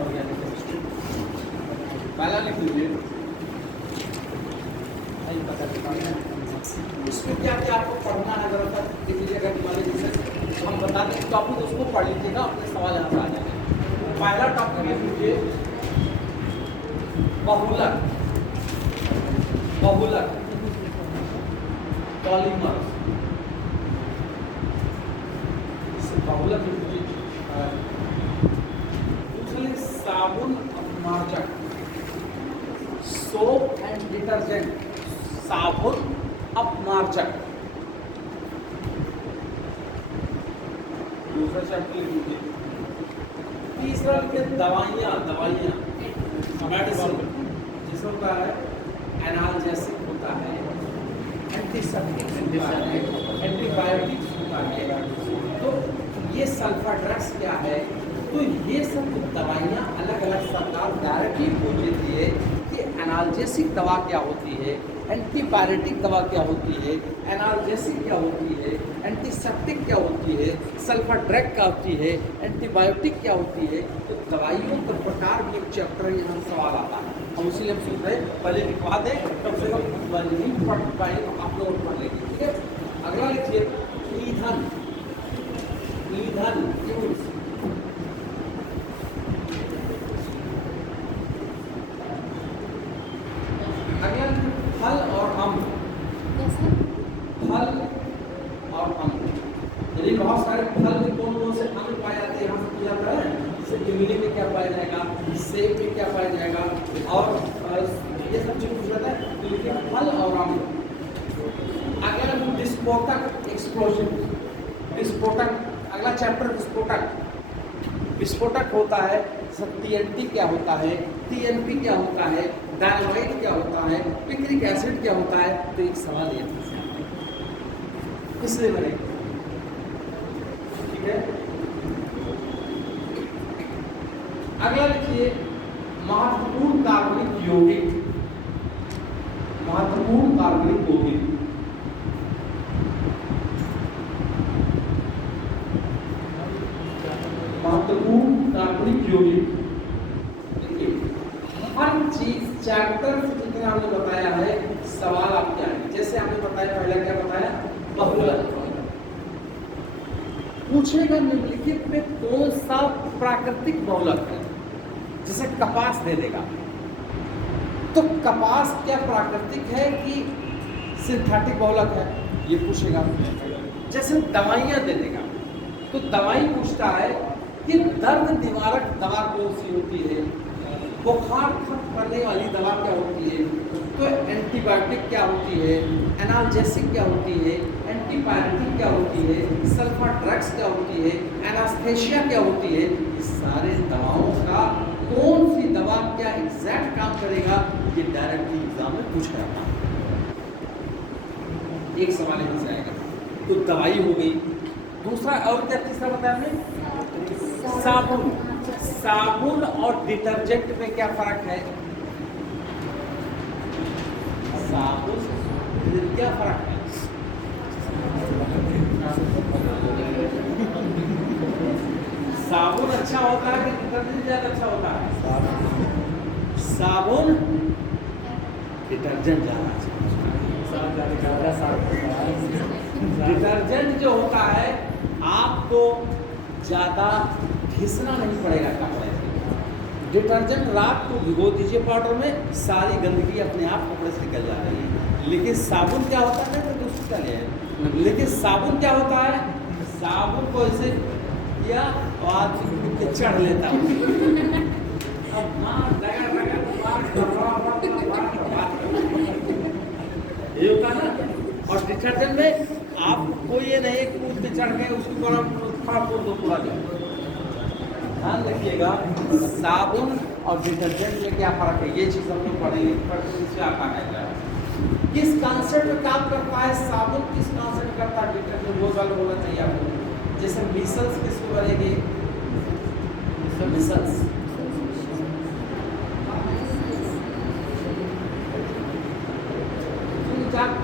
Organic chemistry पहला लिख लीजिए। इसमें क्या क्या आपको पढ़ना है जरा सा किसी जगह की से हम बता दें टॉपिक उसको पढ़ लीजिएगा, अपने सवाल यहाँ से आ जाएंगे। पहला टॉपिक लिख लीजिए बहुलक, बहुलक पॉलीमर, बहुलक लिख लीजिए। दूसरे साबुन अपमार्जक, सोप एंड डिटर्जेंट, साबुन अपमार्जक। दूसरा चैप्टर लिख लीजिए। तीसरा लिखिए दवाइयाँ, दवाइयाँ मेडिसिन, जिसमें होता है एनाल्जेसिक होता है, एंटीसेप्टिक होता है, एंटीबायोटिक्स होता है। तो ये सल्फा ड्रग्स क्या है? तो ये सब दवाइयाँ अलग अलग सरकार डायरेक्टली पूछ लेती है कि एनाल्जेसिक दवा क्या होती है, एंटीबायोटिक दवा क्या होती है, एनाल्जेसिक क्या होती है, एंटीसेप्टिक क्या होती है, सल्फा ड्रग क्या होती है, एंटीबायोटिक क्या होती है। तो दवाइयों के प्रकार भी एक चैप्टर यहाँ सवाल आता है। हम उसीलिए हम सोच रहे पहले लिखवा दें, कम से कम नहीं पढ़ पाए तो आप लोग पढ़ लेंगे। ठीक है, अगला लिखिए ईंधन, ईंधन फ्यूल्स। अगला फल और अम्ल, फल और अम्ल, यदि बहुत सारे फल में कौन कौन से अम्ल पाए जाते हैं यहाँ से पूछा जाता है। जैसे इमली में क्या पाया जाएगा, सेब में क्या पाया जाएगा, और ये सब चीज पूछ जाता है। तो लिखिए फल और अम्ल। अगला विस्फोटक, एक्सप्लोजन, विस्फोटक। अगला चैप्टर विस्फोटक, विस्फोटक होता है। TNT क्या होता है, TNP क्या होता है, डायनामाइट क्या होता है, पिक्रिक एसिड क्या होता है। तो एक सवाल ये इसलिए बने, ठीक है। अगला लिखिए महत्वपूर्ण कार्बनिक यौगिक, महत्वपूर्ण कार्बनिक यौगिक। महत्वपूर्ण कार्बनिक यौगिक। देखिए हर चीज चैप्टर से जितना हमने बताया है सवाल आप क्या है। जैसे आपने बताया पहले क्या बताया, बहुलक पूछेगा निम्नलिखित में कौन सा प्राकृतिक बहुलक है। जैसे कपास दे देगा तो कपास क्या प्राकृतिक है कि सिंथेटिक बहुलक है, ये पूछेगा। जैसे दवाइयां दे देगा तो दवाई पूछता है कि दर्द निवारक दवा कौन सी होती है, बुखार खत्म करने वाली दवा क्या होती है, तो एंटीबायोटिक क्या होती है, एनाल्जेसिक क्या होती है, एंटीबायोटिक क्या होती है, सल्फा ड्रग्स क्या होती है, एनास्थेशिया क्या होती है। इस सारे दवाओं का कौन सी दवा क्या एग्जैक्ट काम करेगा, ये डायरेक्टली एग्जाम में पूछ कर आता है। एक सवाल यहाँ से आएगा। तो दवाई हो गई। दूसरा और क्या तीसरा बताया हमने, साबुन। साबुन और डिटर्जेंट में क्या फर्क है, साबुन क्या फर्क है। साबुन अच्छा होता है कि डिटर्जेंट ज्यादा अच्छा होता है, साबुन डिटर्जेंट ज्यादा अच्छा होता है। डिटर्जेंट जो होता है आपको ज्यादा घिसना नहीं पड़ेगा कपड़े से। डिटर्जेंट रात को भिगो दीजिए पाउडर में, सारी गंदगी अपने आप कपड़े से निकल जा रही है। लेकिन साबुन क्या होता है, तो दूसरा ले है। लेकिन साबुन क्या होता है, साबुन को ऐसे किया और आदमी के चढ़ लेता है। अब ये होता है ना। और डिटर्जेंट में आपको ये नहीं कि कूद के चढ़ गए उसके ऊपर खड़ा कर दो पूरा दिन। ध्यान रखिएगा साबुन और डिटर्जेंट में क्या फर्क है, ये चीज हम लोग पढ़ेंगे। इससे आता है किस कॉन्सेप्ट में काम करता है साबुन, किस कॉन्सेप्ट करता है डिटर्जेंट, वो साल होना चाहिए आपको। जैसे मिसल्स किसको बनेगी, मिसल्स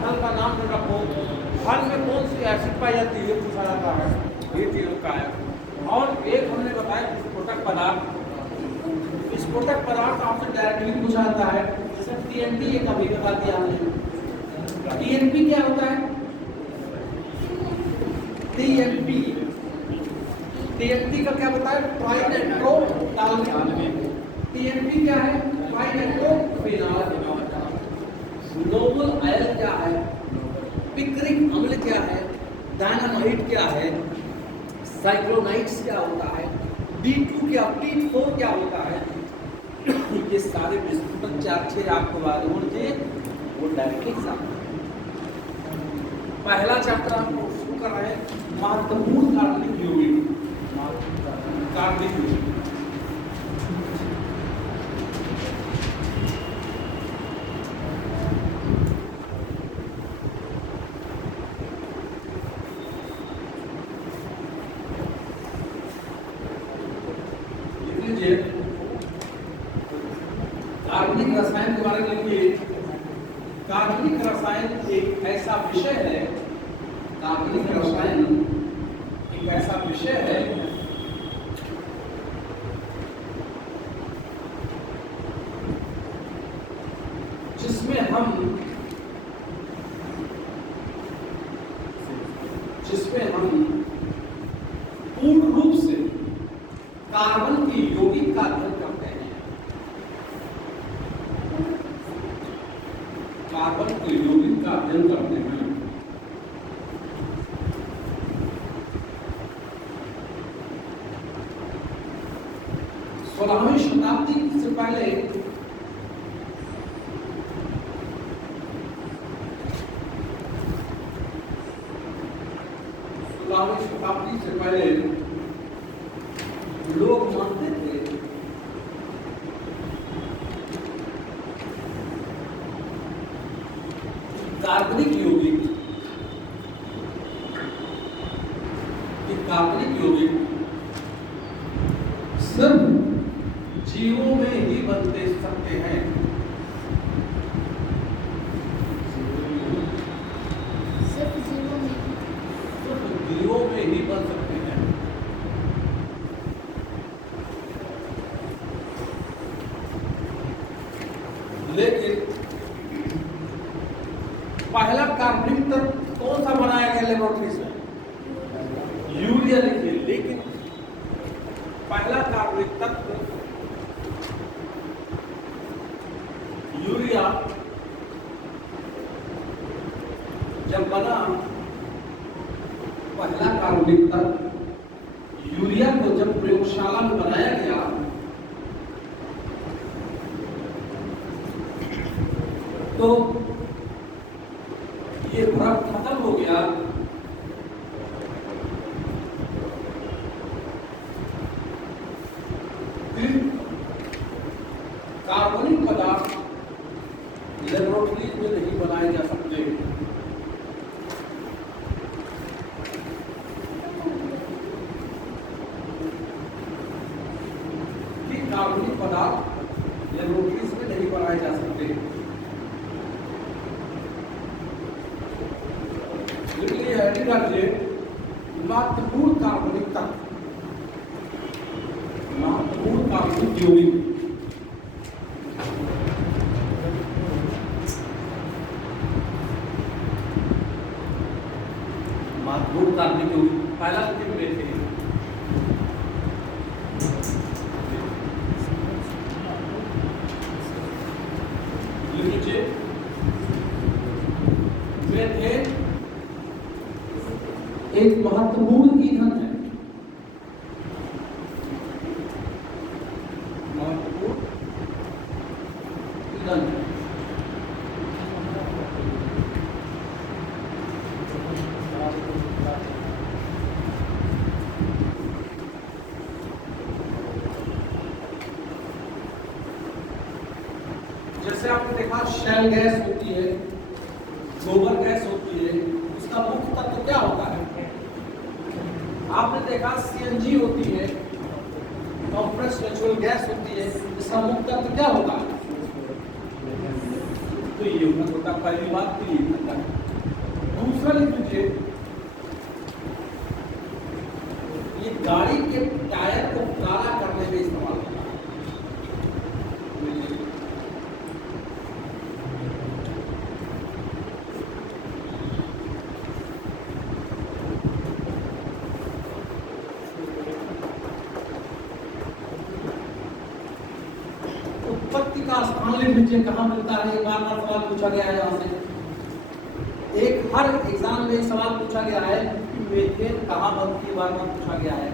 फल का नाम रखो। फल में कौन सी एसिड पाई जाती है, ये पूछा जाता है। ये चीजों का है। और एक हमने बताया विस्फोटक पदार्थ। विस्फोटक पदार्थ आपसे डायरेक्टली पूछा जाता है, जैसे टीएनटी एक अभी बता दिया हमने। टीएनपी क्या होता है? टीएनपी टीएनपी का क्या बताया? ट्राइनाइट्रोटालुमिन। टीएनपी क्या है? ट्राइनाइट्रोफिनॉल। नोबल आयल क्या है? पिक्रिक अम्ल क्या है? डायनामाइट क्या है? साइक्लोनाइट्स क्या होता है? D2 क्या, T4 क्या होता है? ये सारे विस्फोटक 4-6 आपको मालूम होने चाहिए, वो डायरेक्टली एग्जाम। पहला चैप्टर हम शुरू कर रहे हैं, महत्वपूर्ण कार्बनिक यौगिक। कार्बनिक यौगिक कार्बनिक रसायन के बारे में लिखिए। कार्बनिक रसायन एक ऐसा विषय है, कार्बनिक रसायन एक ऐसा विषय है जिसमें हम पूर्ण रूप से कार्बन की यौगिक का अध्ययन करते हैं। कार्बन के यौगिक का अध्ययन करते हैं। 16वीं शताब्दी से पहले लोग मानते थे कार्बनिक यौगिक सिर्फ जीवों में ही बनते सकते हैं। सिर्फ जीवों में ही बन सकते हैं। लेकिन पहला कार्बनिक तत्व कौन सा बनाया गया लेबोरेटरी से? यूरिया लिखिए। लेकिन पहला कार्बनिक तत्व यूरिया जब बना, पहला कार्बनिक तत्व यूरिया को जब प्रयोगशाला में बनाया गया तो ये भ्रम खत्म हो गया। फिर कार्बनिक पदार्थ लेबोरेटरी में नहीं बनाए जा सकते। कार्बनिक पदार्थ लेबोरेटरीज में नहीं बनाए जा सकते। इसलिए हेडिंग रखिए महत्वपूर्ण कार्बनिक तत्व, महत्वपूर्ण कार्बनिक यौगिक। महत्वपूर्ण कार्बनिक यौगिक पहला दिन में थे। एक महत्वपूर्ण ईंधन है, महत्वपूर्ण ईंधन है। जैसे आपने देखा शेल गैस होती है, गोबर गैस होती है, उसका मुख्य तत्व क्या होता है? आपने देखा सीएनजी होती है, कंप्रेस्ड नेचुरल गैस होती है, इसका मुख्य तत्व क्या होता है? तो ये होता है, पहली बात तो ये होता है। दूसरा लिख लीजिए ये गाड़ी के टायर को काला करने में इस्तेमाल होता है। उत्पत्ति का स्थान लिख लीजिए, कहाँ मिलता है? बार बार सवाल पूछा गया है यहाँ से। एक हर एग्जाम में सवाल पूछा गया है कि मीथेन कहाँ बनती है, बार बार पूछा गया है।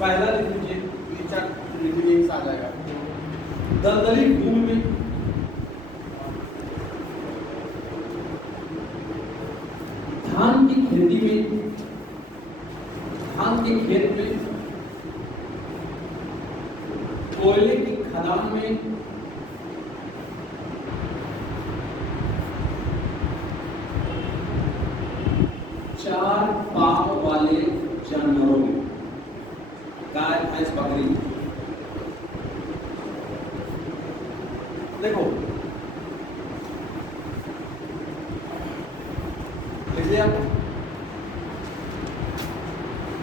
पहला लिख लीजिए, नीचा लिख लीजिए, आ जाएगा। दलदली भूमि में, धान की खेती में, धान के खेत में, कोयले की खदान में, चार पांव वाले जानवरों में, गाय, भैंस, बकरी। देखो लीजिए आप,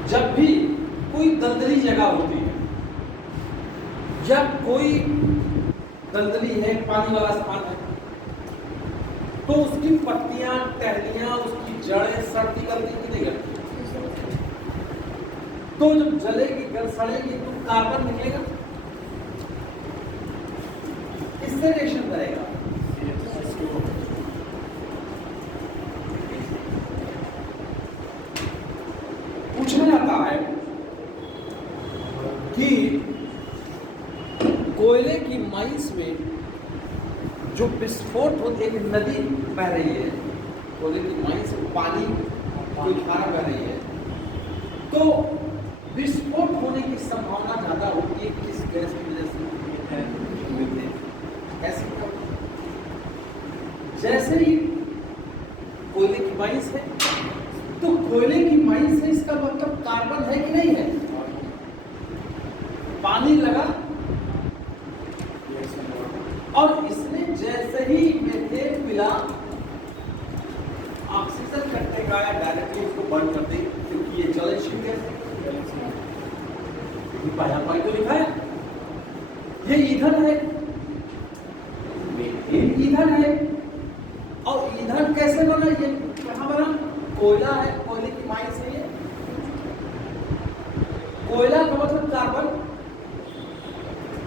जब भी कोई दलदली जगह होती है या कोई दलदली है, पानी वाला स्थान है, तो उसकी पत्तियां, टहनियां, उसकी जड़ें सड़ती गलती की नहीं करती। तो जब जलेगी, गल सड़ेगी तो कार्बन निकलेगा, इससे रिएक्शन करेगा। पूछा जाता है कि कोयले की माइंस में जो विस्फोट होती है, एक नदी बह रही है, कोयले की माइंस में पानी कोई धारा बह रही है, तो विस्फोट होने की संभावना ज्यादा होती है किस गैस की वजह से? कैसे? जैसे ही कोयले की माइंस है, तो कोयले की माइंस है, इसका मतलब कार्बन है कि नहीं है? पानी लगा और इसने जैसे ही मीथेन मिला, ऑक्सीजन कटेगा या डायरेक्टली उसको बर्न कर दे, क्योंकि ये जलनशील गैस है। पाई तो लिखा है, ये ईंधन है, मीथेन ईंधन है। और ईंधन कैसे बना? ये कहाँ बना? कोयला है, कोयले की माइंस है ये। कोयला का मतलब कार्बन,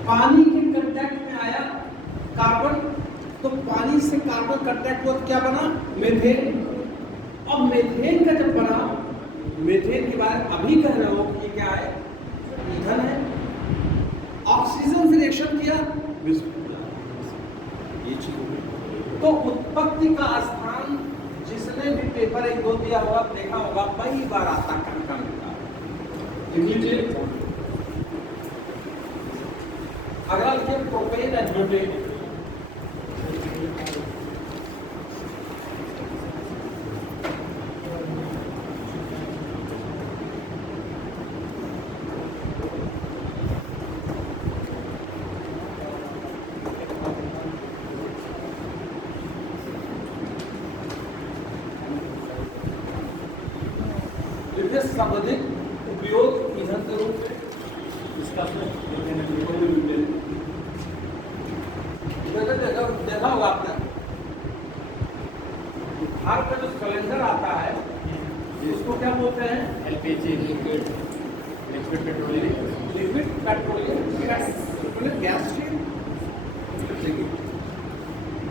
पानी के कांटेक्ट में आया कार्बन, तो पानी से कार्बन कांटेक्ट हुआ, क्या बना? मीथेन। और मीथेन का जब बना, मीथेन के बारे में अभी कह रहे हो कि क्या है? ईंधन है। ऑक्सीजन से रिएक्शन किया, ये चीज हो गई। तो उत्पत्ति का स्थान, जिसने भी पेपर 1-2 दिया होगा, देखा होगा, कई बार आता कण का। अगला देखिए, प्रोपेन एंड ब्यूटेन। सर्वाधिक उपयोग ईंधन के रूप में इसका देखा होगा आपने, हर का जो सिलेंडर आता है इसको क्या बोलते हैं? LPG, liquid petroleum gas.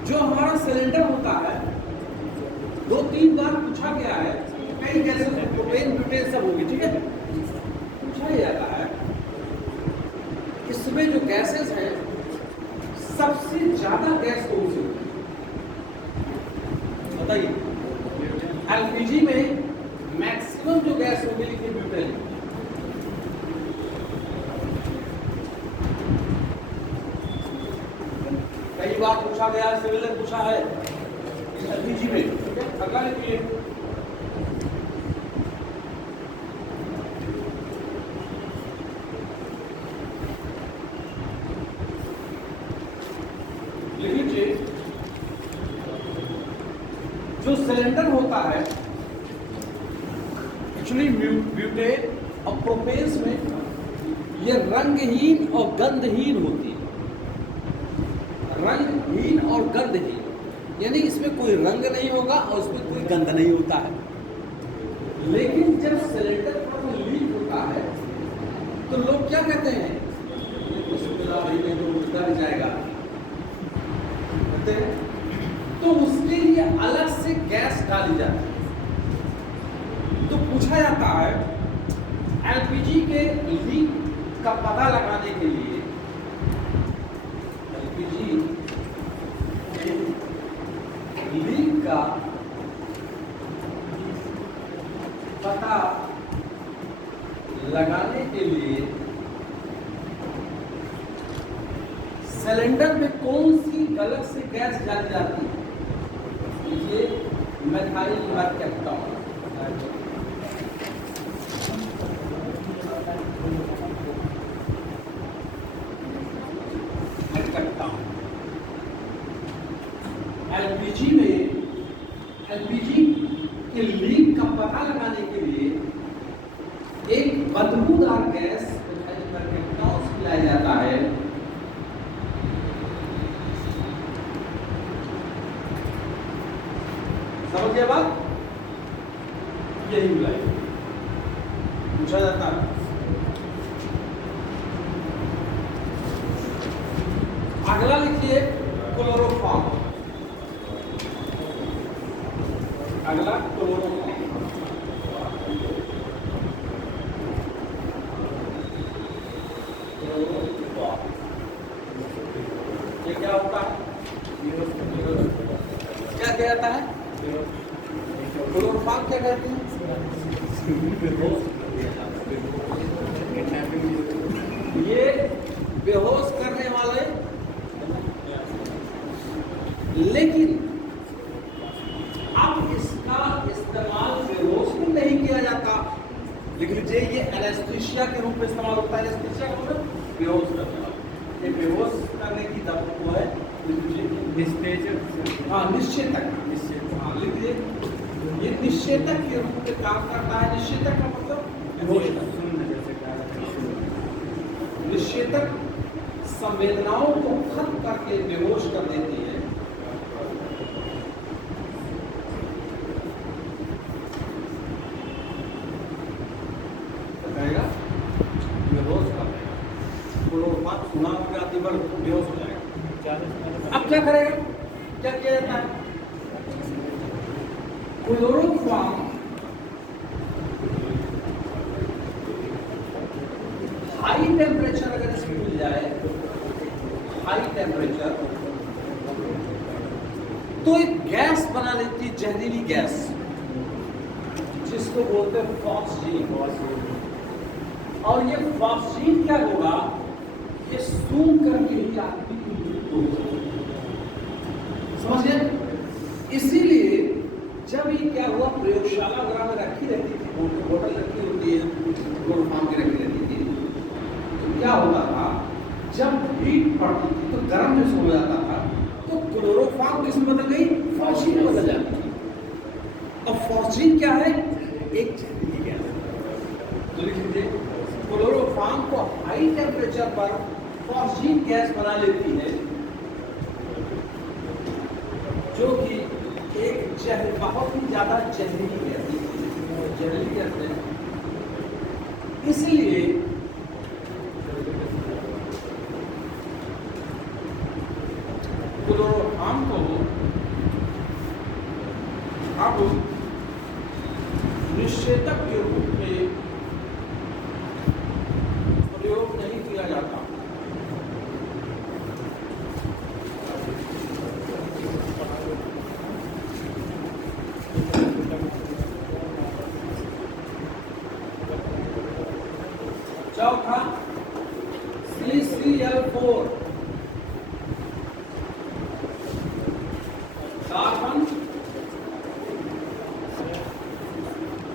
जो हमारा सिलेंडर होता है, 2-3 बार पूछा गया है, कई गैसेस प्रोपेन, ब्यूटेन सब होगी, ठीक है? पूछा ही जाता है, इसमें जो गैसेस हैं, सबसे ज्यादा गैस कौन सी होती है? बताइए। एलपीजी में मैक्सिमम जो गैस होगी, लिखिए ब्यूटेन। कई बार पूछा गया, सिविल ने पूछा है एलपीजी में, ठीक है? अगला लिखिए, जो सिलेंडर होता है, एक्चुअली ब्यूटेन और प्रोपेन्स में ये रंगहीन और गंधहीन होती है। रंगहीन और गंधहीन यानी इसमें कोई रंग नहीं होगा और इसमें कोई गंध नहीं होता है। लेकिन जब सिलेंडर पर लीक होता है तो लोग क्या कहते हैं, भाई नहीं तो उतर जाएगा कहते हैं, तो उसके लिए अलग से गैस डाली जाती है। तो पूछा जाता है एलपीजी के लीक का पता लगाने के लिए, एलपीजी लीक का पता लगाने के लिए सिलेंडर में कौन सी गलत से गैस डाली जाती है? ये मिथाइल मरकैप्टॉन। एलपीजी में एलपीजी के लीक का पता लगाने के लिए एक बदबूदार गैस मिलाया जाता है। समझ गए बात? यही मिलाया पूछा जाता है। अगला लिखिए क्लोरोफॉर्म। अगला क्लोरोफॉर्म। ये क्या होता है? क्या किया जाता है? क्लोरोफॉर्म क्या कहते हैं? ये बेहोश करने वाले, लेकिन अब इसका इस्तेमाल बेहोश में नहीं किया जाता। लेकिन ये एनेस्थीसिया के रूप में इस्तेमाल होता है। एनेस्थीसिया का मतलब बेहोश करना। ये बेहोश करने की दवा को है निश्चेतक। हाँ, निश्चेतक। हाँ, लिखिए ये निश्चेतक के रूप में काम करता है। निश्चेतक का मतलब बेहोश करना। निश्चेतक संवेदनाओं को खत्म करके बेहोश कर देती है। बेहोश कर देगा। सुना बेहोश हो जाएगा। अब क्या करेगा? क्या किया जाता है? क्लोरोफॉर्म हाई टेम्परेचर अगर इसमें मिल जाए, हाई टेम्परेचर, तो एक गैस बना लेती है, जहरीली गैस, जिसको बोलते हैं फॉस्जीन। और ये फॉस्जीन क्या होगा? ये सूंघ करके ही आदमी की मृत्यु होगी। समझिए? इसीलिए जब ये क्या हुआ, प्रयोगशाला वगैरह में रखी रहती थी, बोतल रखी होती है, क्लोरोफॉर्म की रखी रहती थी, तो क्या होता था, जब हीट पड़ती थी तो गर्म जैसे हो जाता था, तो क्लोरोफॉर्म किसमें बदल गई? फॉस्जीन में बदल जाती थी। अब फॉस्जीन क्या है? एक जहरीली गैस। तो लिख लीजिए, क्लोरोफॉर्म को हाई टेम्परेचर पर फॉस्जीन गैस बना लेती है, जो कि एक बहुत ही ज्यादा जहरीली गैस है। इसलिए क्लोरोफॉर्म को अब निश्चेतक के रूप में प्रयोग नहीं किया जाता। चौथा CCl4, carbon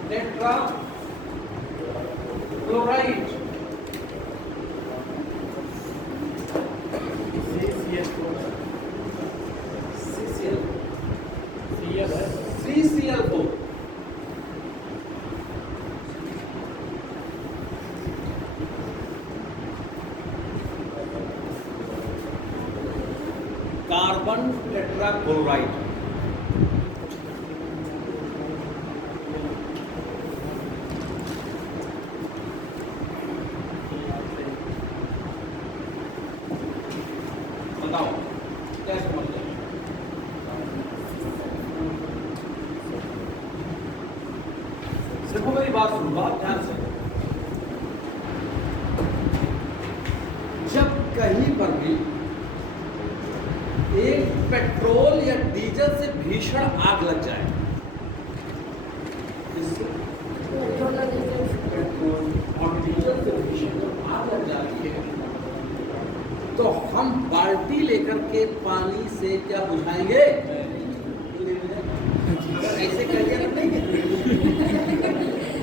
tetra chloride. CCl4 carbon tetrachloride. बताओ क्या समझ गए? देखो मेरी बात सुनो बहुत ध्यान से। जब कहीं पर भी एक पेट्रोल या डीजल से भीषण आग लग जाए, पेट्रोल और डीजल से भीषण आग लग जाती है, तो हम बाल्टी लेकर के पानी से क्या बुझाएंगे? अगर ऐसे कर दिया तो नहीं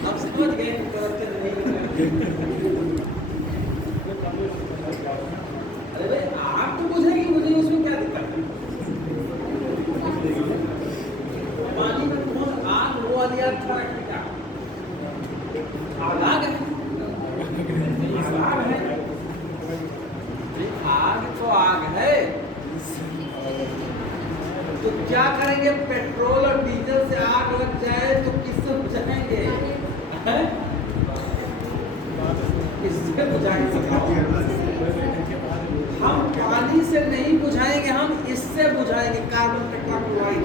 आप समझ गए। अरे भाई आग तो बुझेगी, मुझे उसमें क्या दिक्कत है? पानी में कौन आग हो वाली आग खड़ा क्या? आग है, आग है, आग तो आग है। तो क्या करेंगे? पेट्रोल और डीजल से आग लग जाए तो किससे बुझाएंगे? किससे बुझाएंगे? हम पानी से नहीं बुझाएंगे, हम इससे बुझाएंगे, कार्बन टेट्राक्लोराइड।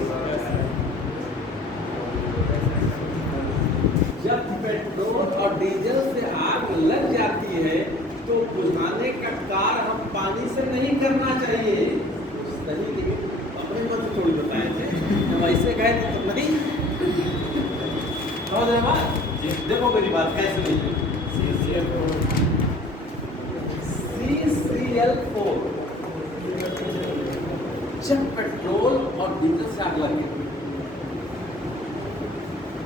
जब पेट्रोल और डीजल से आग लग जाती है तो बुझाने का कार्य हम पानी से नहीं करना चाहिए। सही, लेकिन अपने मन से थोड़ी बताए थे, हम ऐसे गए थे तो नहीं। देखो मेरी बात कैसे नहीं। CCl4 जब पेट्रोल और डीजल से आग लगे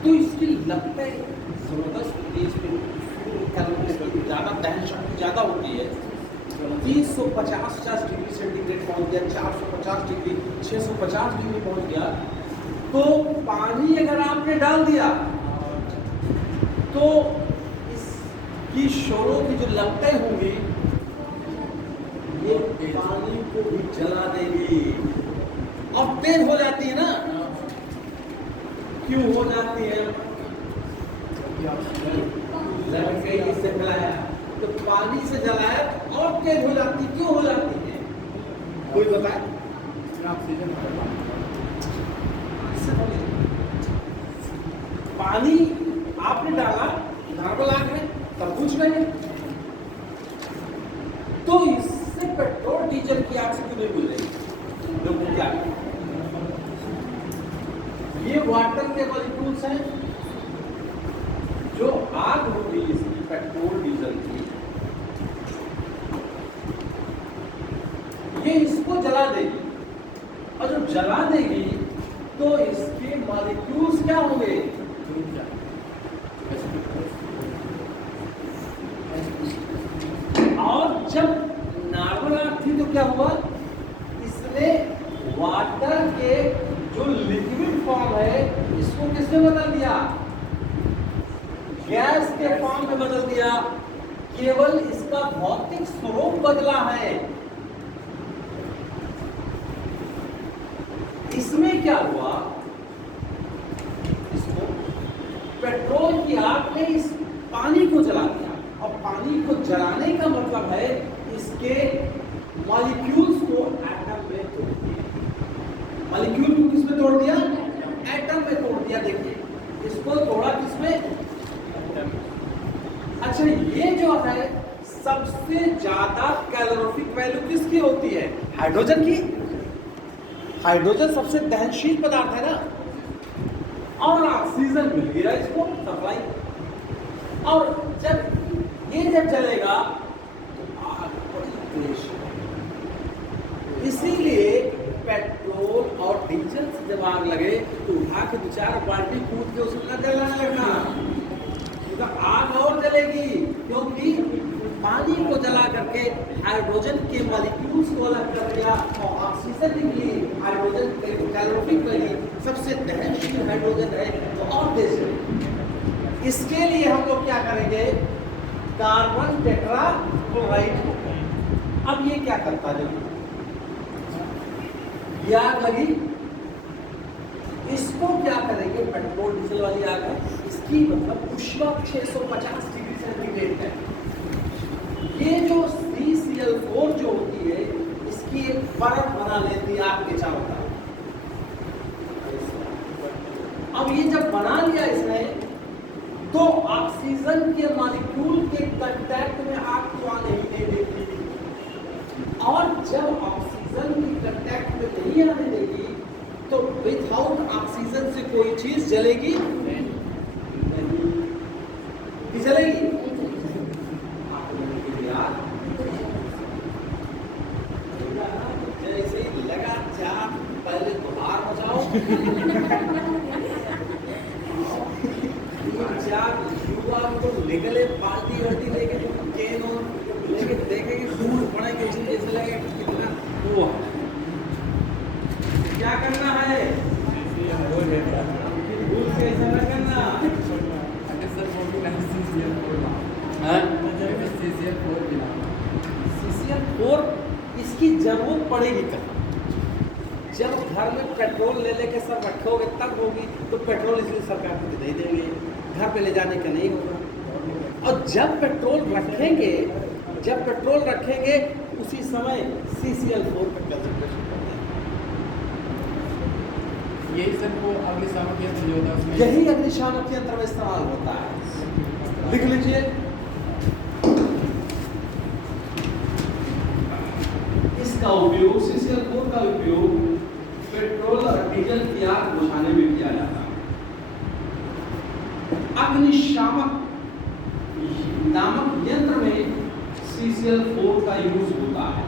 तो इसकी लपटें जबरदस्त तेज में ज्यादा दहन शक्ति ज्यादा होती है। 350 डिग्री सेंटीग्रेड पहुंच गया, 450 डिग्री, 650 डिग्री पहुंच गया। तो पानी अगर आपने डाल दिया तो इसकी शोरों की जो लपटें होंगी ये पानी को भी जला देगी और तेज हो जाती है ना। क्यों हो जाती है? इससे फैलाया तो पानी से जलाया और तेज हो जाती। क्यों हो जाती है? कोई बताए? पानी आपने डाला नॉर्मल आग में, तब कुछ नहीं, तो इससे पेट्रोल डीजल की आग से क्यों नहीं मिल रही? देखो क्या ये वाटर के मॉलिक्यूल्स हैं, जो आग होगी इसकी पेट्रोल डीजल की, ये इसको जला देगी, और जब जला देगी तो इसके मॉलिक्यूल्स क्या होंगे? और जब नॉर्मल आग थी तो क्या हुआ? इसने वाटर के जो लिक्विड फॉर्म है इसको किसने बदल दिया? गैस के फॉर्म में बदल दिया। केवल इसका भौतिक स्वरूप बदला है। इसमें क्या हुआ? इसको पेट्रोल की आग ने इस पानी को जला दिया, और पानी को जलाने का मतलब है इसके मॉलिक्यूल्स को एटम में तोड़ दिया। मॉलिक्यूल को किसमें तोड़ दिया? एटम में तोड़ दिया। देखिए इसको तोड़ा किसमें? अच्छा, ये जो है सबसे ज्यादा कैलोरीफिक वैल्यू किसकी होती है? हाइड्रोजन की। हाइड्रोजन सबसे दहनशील पदार्थ है ना, और ऑक्सीजन मिल गया इसको सप्लाई, और जब जलेगा तो आग बड़ी तेज। इसीलिए पेट्रोल और डीजल से जब आग लगे तो उठा के 2-4 बाल्टी कूद के उसमें न जलाने लगना, तो आग और जलेगी। क्योंकि पानी को जला करके हाइड्रोजन के मॉलिक्यूल्स को अलग कर दिया और ऑक्सीजन निकली। हाइड्रोजन कैलोरीफिक वैल्यू सबसे दहनशील हाइड्रोजन है, तो और तेज है। इसके लिए हम लोग क्या करेंगे? Carbon tetrachloride. अब ये क्या करता है? ये आग लगी, इसको क्या करेंगे, पेट्रोल डीजल वाली आग है, इसकी मतलब ऊष्मा 650 डिग्री सेंटीग्रेड है। ये जो CCl4 जो होती है, इसकी एक परत बना लेती है आग के चारों तरफ। अब ये जब बना लिया इसने, तो ऑक्सीजन के मॉलिक्यूल के कांटेक्ट में आग को आने ही नहीं देगी, और जब ऑक्सीजन की कांटेक्ट में नहीं आने देगी, तो विदाउट ऑक्सीजन से कोई चीज जलेगी नहीं, जलेगी। जैसे ही लगा चार, पहले बुहार मचाओ, तो निकले बाल्टी वाल्टी लेके, केन और लेके देखेंगे दूर पड़ेंगे, जैसे लगे कितना वो क्या करना है, भूल कैसे न करना। CCl4 इसकी जरूरत पड़ेगी कहाँ, जब घर में पेट्रोल ले लेके सब रखोगे तब होगी, तो पेट्रोल इसलिए सरकार को दे देंगे, घर पे ले जाने का नहीं होगा। और जब पेट्रोल रखेंगे उसी समय CCl4 का कंसंट्रेशन करते हैं। यही सर वो अग्निशामक यंत्र जो होता है उसमें, यही अग्निशामक यंत्र में इस्तेमाल होता है। लिख लीजिए, इसका उपयोग, CCl4 का उपयोग पेट्रोल और डीजल की आग बुझाने में किया जाता है। अग्निशामक नामक यंत्र में CCl4 का यूज होता है।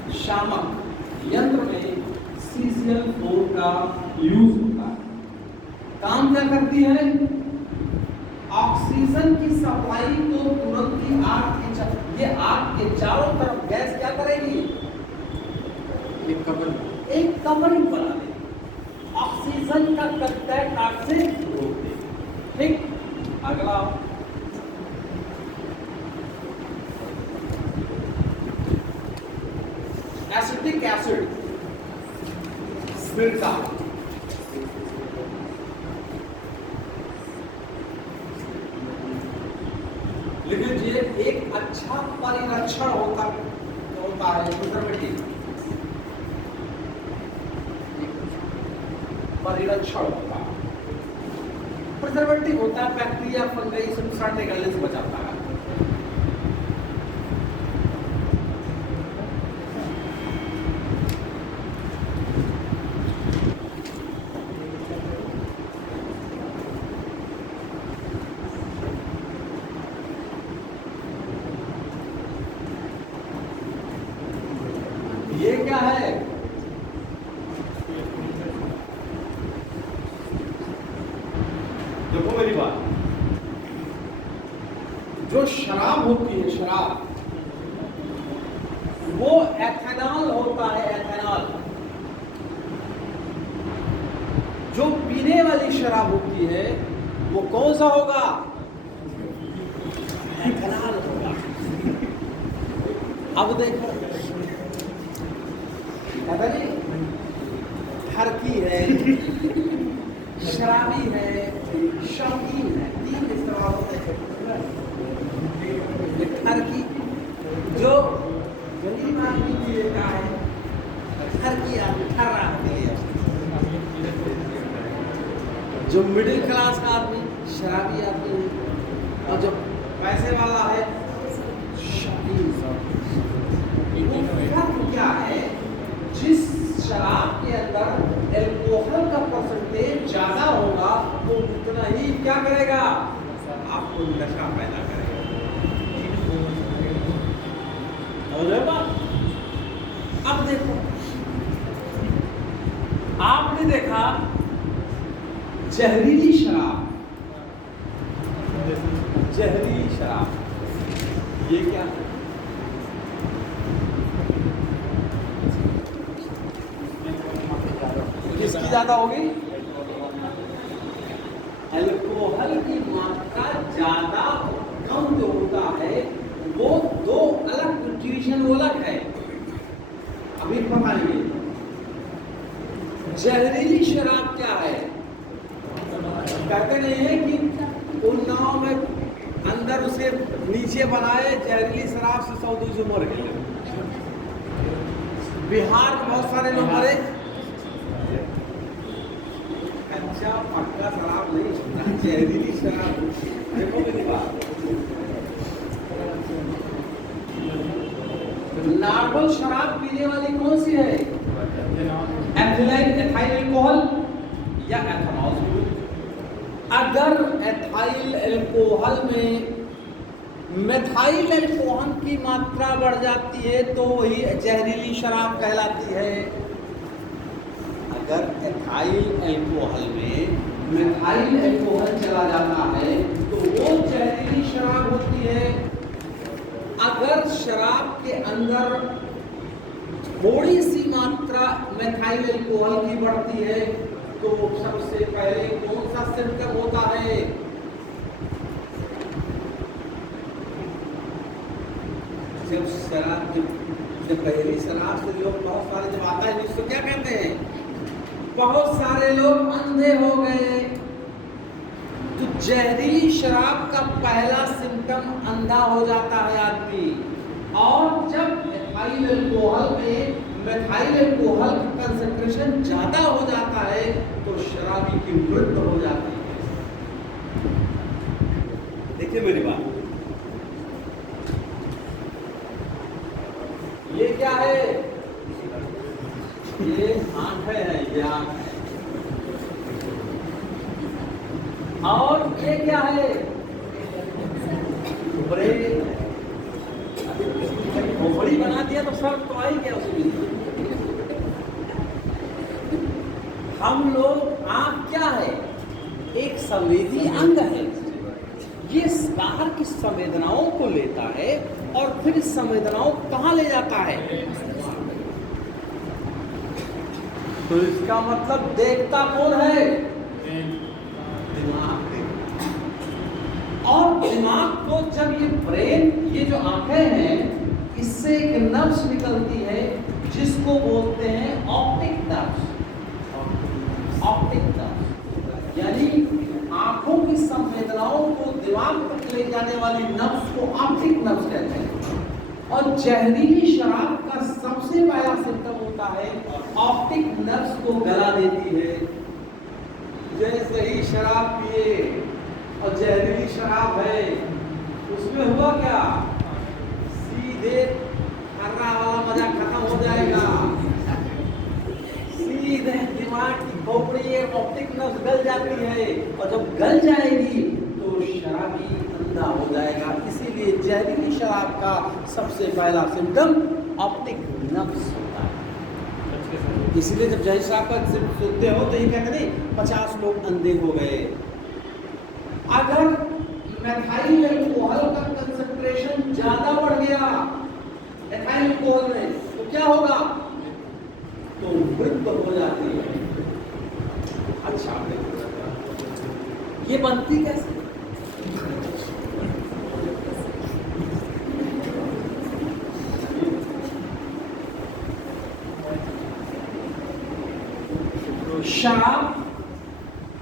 अग्निशामक यंत्र में CCl4 का यूज होता है। काम क्या करती है, ऑक्सीजन की सप्लाई को तुरंत ही आग के चारों तरफ गैस क्या करेगी, एक कवरिंग बना देगी, ऑक्सीजन का कांटेक्ट आग से रोक देगी। ठीक, अगला एसिटिक एसिड, सिरका, लिख लीजिए, एक अच्छा परिरक्षण होता है प्रिजर्वेटिव, परिरक्षण होता है, प्रिजर्वेटिव होता है, बैक्टीरिया फंगस से सड़ने गलने से बचाता है। ये क्या है, देखो मेरी बात, जो शराब होती है, शराब वो एथेनॉल होता है, एथेनॉल। जो पीने वाली शराब होती है वो कौन सा होगा, एथेनॉल होगा। अब देखो, हरकी है, शराबी है, शौकीन है, तीन इस्तेमाल होते हैं। हरकी जो गरीब आदमी की लेता है, हरकी आदमी ठर्रा आदमी है, जो मिडिल क्लास का आदमी शराबी आदमी है, और जो पैसे वाला है शौकीन। क्या है, जिस शराब के अंदर एल्कोहल का परसेंटेज ज्यादा होगा वो उतना ही क्या करेगा, आपको नशा पैदा करेगा। अब देखो, आपने देखा जहरीली शराब, जहरीली शराब ये क्या है, किसकी ज्यादा होगी, अल्कोहल की मात्रा ज्यादा कम जो होता है वो दो अलग इंट्यूशन वो अलग है। अभी बताइए जहरीली शराब क्या है? कहते नहीं है कि उन नाव में अंदर उसे नीचे बनाए जहरीली शराब से 100-200 मर गए। बिहार में बहुत सारे लोग मरे। अच्छा पक्का शराब नहीं होता, जहरीली शराब। देखो मेरी बात, नॉर्मल शराब पीने वाली कौन सी है? एथिलाइन एथाइल अल्कोहल या एथेनॉल। अगर एथाइल अल्कोहल में मेथाइल अल्कोहल की मात्रा बढ़ जाती है तो वही जहरीली शराब कहलाती है। अगर एथाइल अल्कोहल में मेथाइल अल्कोहल चला जाता है तो वो जहरीली शराब होती है। अगर शराब के अंदर थोड़ी सी मात्रा मेथाइल अल्कोहल की बढ़ती है तो सबसे पहले कौन सा सिम्टम होता है? जब शराब जब पहली शराब से लोग बहुत सारे जब आता है तो क्या कहते हैं? बहुत सारे लोग अंधे हो गए। तो जहरीली शराब का पहला सिम्टम अंधा हो जाता है आदमी। और जब मेथाइल अल्कोहल में मेथाइल अल्कोहल का कंसंट्रेशन ज्यादा हो जाता है तो शराबी की मृत्यु हो जाती है। देखिए मेरी बात, ये क्या है? ये आंखें हैं, ये आंख है। और ये क्या है? ब्रेन। खोपड़ी बना दिया तो सब तो आई क्या उसमें? हम लोग, आंख क्या है? एक संवेदी अंग है। ये बाहर की संवेदनाओं को लेता है और फिर इस संवेदनाओं को कहाँ ले जाता है? तो इसका मतलब देखता कौन है? दिमाग। और दिमाग को जब ये ब्रेन, ये जो आंखें हैं, इससे एक नर्व्स निकलती है जिसको बोलते हैं ऑप्टिक नर्व्स। ऑप्टिक नर्व्स यानी आंखों की संवेदनाओं को दिमाग तक ले जाने वाली नर्व्स को ऑप्टिक नर्व्स कहते हैं। और जहरीली शराब का सबसे पहला सिम्टम होता है ऑप्टिक नर्व्स को गला देती है। जैसे ही शराब पिए और जहरीली शराब है, उसमें हुआ क्या? सीधे हर्रा वाला मजा खत्म हो जाएगा। सीधे दिमाग की खोपड़ी ऑप्टिक नर्व गल जाती है और जब गल जाएगी तो शराबी अंधा हो जाएगा। इसीलिए जहरीली शराब का सबसे पहला सिम्टम ऑप्टिक नर्व्स होता है। इसीलिए जब जहरीली शराब का सुनते हो तो ये कहते नहीं 50 लोग अंधे हो गए। अगर मेथाइल अल्कोहल का कंसंट्रेशन ज्यादा बढ़ गया एथाइल अल्कोहल में तो क्या होगा? तो मृत्यु हो जाती है। अच्छा, ये बनती कैसे? शराब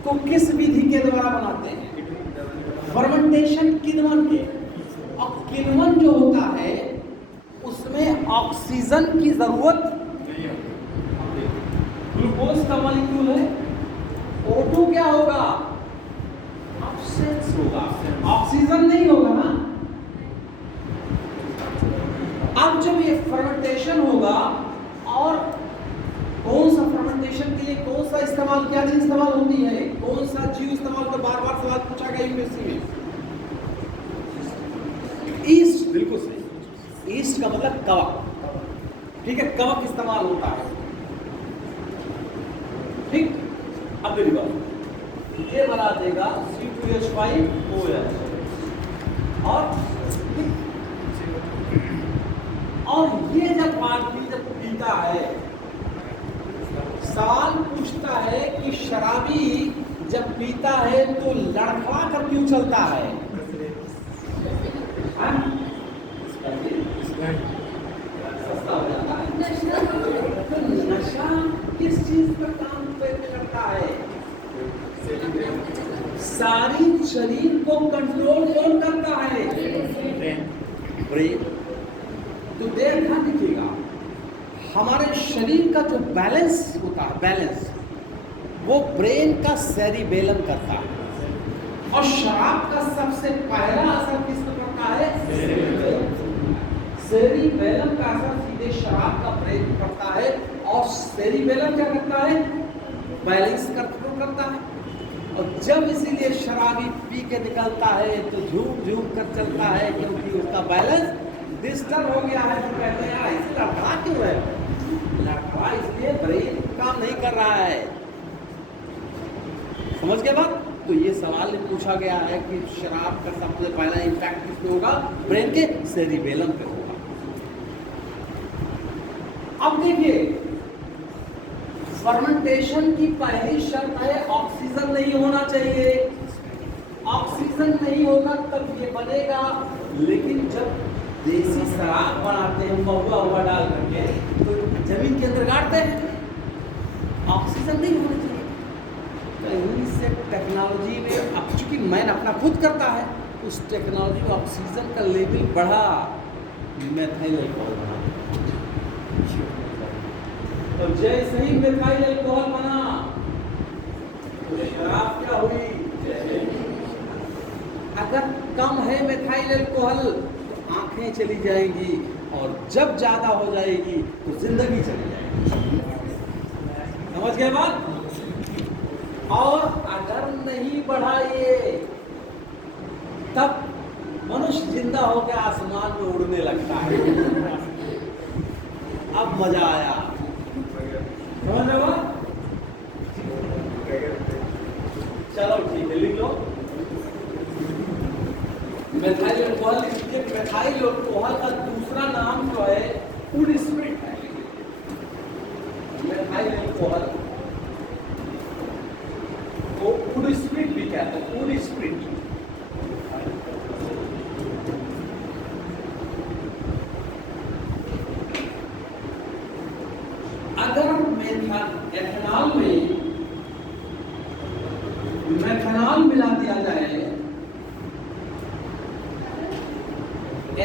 को किस विधि के द्वारा बनाते हैं? फर्मेंटेशन, किण्वन के। और किण्वन जो होता है उसमें ऑक्सीजन की जरूरत, ग्लूकोज का मॉलिक्यूल है, O2 क्या होगा? ऑब्सेंस होगा, ऑक्सीजन नहीं होगा ना। अब जब ये फर्मेंटेशन होगा, और कौन सा फर्मेंटेशन के लिए कौन सा इस्तेमाल, क्या चीज इस्तेमाल होती है, कौन सा जीव इस्तेमाल, तो बार बार सवाल पूछा गया यूपीएससी में। ईस्ट, बिल्कुल सही। ईस्ट का मतलब कवक, ठीक है, कवक इस्तेमाल होता है। ठीक, अब मेरी बात, ये बना देगा C2H5OH और ये जब आदमी जब पीता है, सवाल पूछता है कि शराबी जब पीता है तो लड़खड़ा कर क्यों चलता है? सारी शरीर को कंट्रोल कौन करता है? ब्रेन। तो ध्यान दीजिएगा, हमारे शरीर का जो बैलेंस होता है, बैलेंस वो ब्रेन का सेरिबेलम करता है। और शराब का सबसे पहला असर किस पर पड़ता है? सेरिबेलम का असर सीधे शराब का ब्रेन पर पड़ता है। और सेरिबेलम क्या करता है? बैलेंस कंट्रोल करता है। और जब इसीलिए शराबी पी के निकलता है तो झूम झूम कर चलता है, क्योंकि उसका बैलेंस डिस्टर्ब हो गया है। तो कहते हैं यार इसे लड़खड़ा क्यों है? लड़खड़ा इसलिए ब्रेन काम नहीं कर रहा है। समझ गए बात? तो ये सवाल पूछा गया है कि शराब का सबसे पहला इम्पैक्ट किस पे होगा? ब्रेन के सेरिबेलम पे होगा। अब देखिए, फर्मेंटेशन की पहली शर्त है ऑक्सीजन नहीं होना चाहिए। ऑक्सीजन नहीं होगा तब ये बनेगा। लेकिन जब देसी शराब बनाते हैं महुआ हुआ डाल करके, तो जमीन के अंदर गाड़ते हैं, ऑक्सीजन नहीं होना चाहिए। कहीं से टेक्नोलॉजी में, अब चूंकि मैन अपना खुद करता है, उस टेक्नोलॉजी में ऑक्सीजन का लेवल बढ़ा, मेथाइल अल्कोहल बना। तो जैसे ही मेथाइल अल्कोहल बना तो शराब क्या हुई? अगर कम है मेथाइल अल्कोहल तो आंखें चली जाएंगी, और जब ज्यादा हो जाएगी तो जिंदगी चली जाएगी। समझ गए बात? और अगर नहीं बढ़ा ये, तब मनुष्य जिंदा होकर आसमान में उड़ने लगता है। अब मजा आया। समझ रहे हो? चलो ठीक है, लिख लो। मेथाइल अल्कोहल लिख लीजिए। मेथाइल अल्कोहल का दूसरा नाम जो है वुड स्प्रिट है। मेथाइल अल्कोहल को वुड स्प्रिट भी कहते हैं। Would spirit. अगर एथेनॉल में मेथनॉल मिला दिया जाए,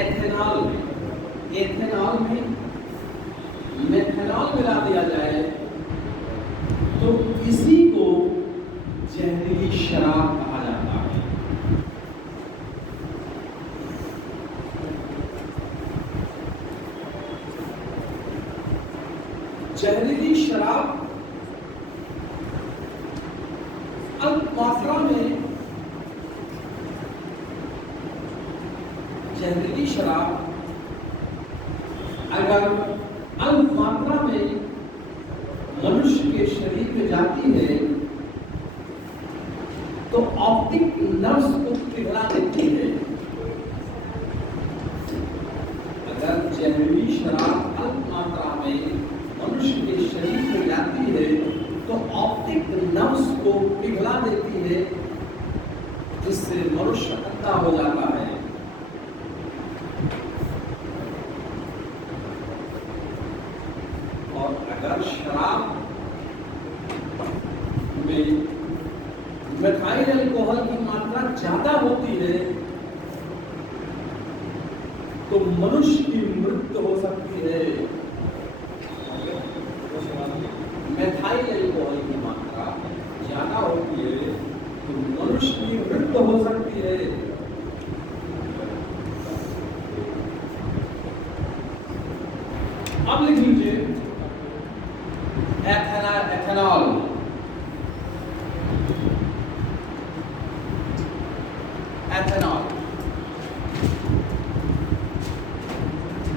एथेनॉल में मेथनॉल मिला दिया जाए तो इसी को जहरीली शराब कहा जाता है। जहरीली शराब अल्प मात्रा में, जहरीली शराब अगर अल्प मात्रा में मनुष्य के शरीर में जाती है तो ऑप्टिक नर्व्स को पिघला देती है। अगर जहरीली शराब अल्प मात्रा में मनुष्य के शरीर में जाती है तो ऑप्टिक नर्व्स को पिघला देती है, जिससे मनुष्य अंधा हो जाता है। और अगर शराब में मेथाइल अल्कोहल की मात्रा ज्यादा होती है तो मनुष्य की मृत्यु हो सकती है। मेथाइल अल्कोहल की मात्रा ज्यादा होती है तो मनुष्य की मृत्यु हो सकती है। अब लिख लीजिए एथेनॉल। एथेनॉल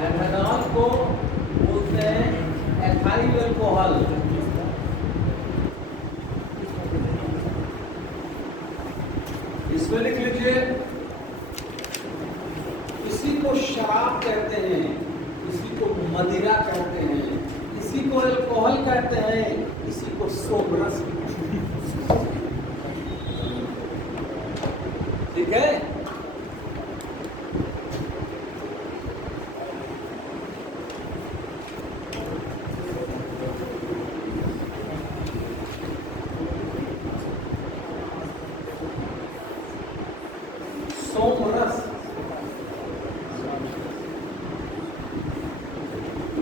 एथेनॉल को बोलते हैं एथाइल अल्कोहल। इसमें लिख लीजिए, इसी को शराब कहते हैं, इसी को मदिरा कहते हैं, इसी को अल्कोहल कहते हैं, इसी को सोमरस। ठीक है? सोमरस,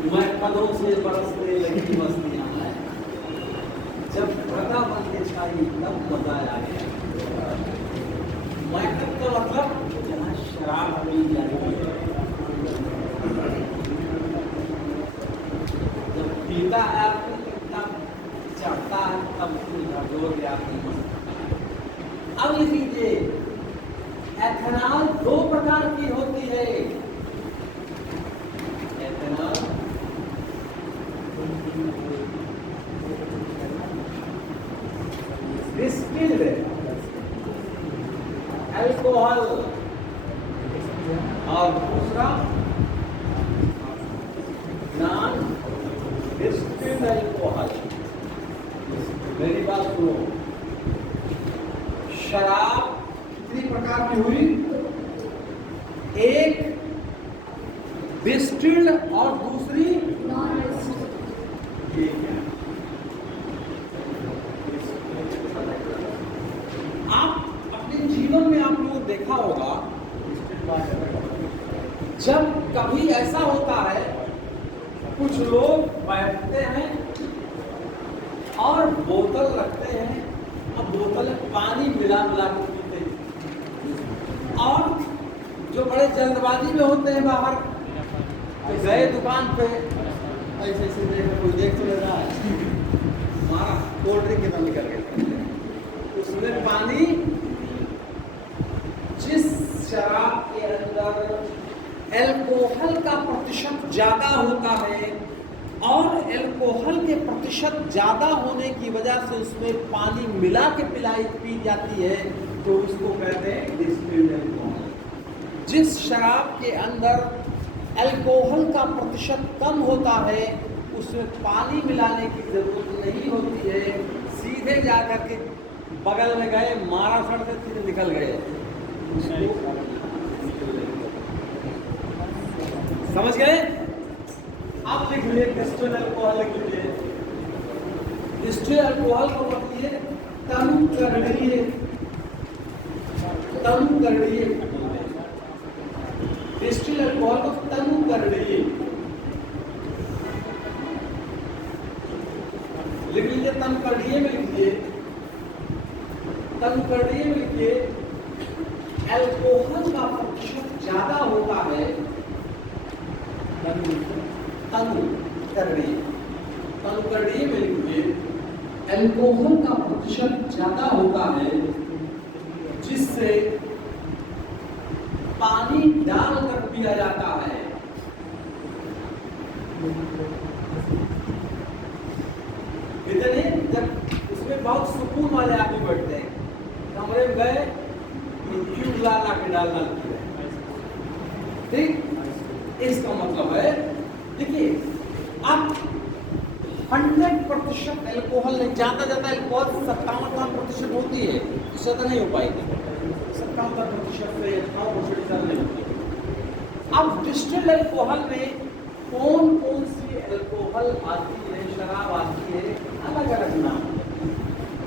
महकदों से बरसने लगी मस्तियां हैं, जब पर्दा बन के छाई तब मजा आ गया। महकद का मतलब जहाँ शराब पी जाती है, जब पीता है आदमी तब चढ़ता है, तब जोर के आदमी मस्त। अब लीजिए, एथेनॉल दो प्रकार की होती है। एथेनॉल डिस्टिल्ड अल्कोहल और दूसरा नॉन डिस्टिल्ड अल्कोहल। मेरी बात सुनो, शराब कितनी प्रकार की हुई? एक डिस्टिल्ड और दूसरी नॉन डिस्टिल्ड। आप अपने जीवन में आप लोगों ने देखा होगा, जब कभी ऐसा होता है, कुछ लोग बैठते हैं और बोतल रखते हैं, अब बोतल में पानी मिला मिला के पीते हैं। और जो बड़े जल्दबाजी में होते हैं बाहर, तो गए दुकान पे, ऐसे ऐसे देख, कोई देख तो रहा है, हमारा कोल्ड ड्रिंक कितना निकल गया, उसमें पानी, जिस शराब के अंदर अल्कोहल का प्रतिशत ज्यादा होता है और अल्कोहल के प्रतिशत ज्यादा होने की वजह से उसमें पानी मिला के पी जाती है, तो उसको कहते हैं डिस्टिल्ड अल्कोहल। जिस शराब के अंदर अल्कोहल का प्रतिशत कम होता है, उसमें पानी मिलाने की जरूरत नहीं होती है, सीधे जाकर के बगल में गए, मारा सड़ से सीधे निकल गए। समझ गए? आप लिख लीजिए डिस्टिल्ड अल्कोहल, लिख लीजिए डिस्टिल्ड अल्कोहल को बताइए तनु करड़िए, तनु करड़िए। डिस्टिल्ड अल्कोहल को तनु करड़िए लिख लीजिए, तनु करड़िए में लिखिए, तनु करड़िए में लिखिए, अल्कोहल का प्रतिशत ज्यादा होता है, तनु करड़िए, तनु करड़िए में लिखिए, अल्कोहल का प्रतिशत ज्यादा होता है, जिससे पानी डालकर पिया जाता है। इतने जब उसमें बहुत सुकून वाले आदमी बैठते हैं, कमरे में गए, क्यूब ला के डालना, ठीक? इसका मतलब है, देखिए, आप 100% अल्कोहल नहीं, ज्यादा ज्यादा अल्कोहल 57% होती है, इससे ज्यादा नहीं हो पाएगी, 57% से 58% नहीं होती। अब डिस्टिल्ड अल्कोहल में कौन कौन सी अल्कोहल आती है, शराब आती है, अलग अलग नाम,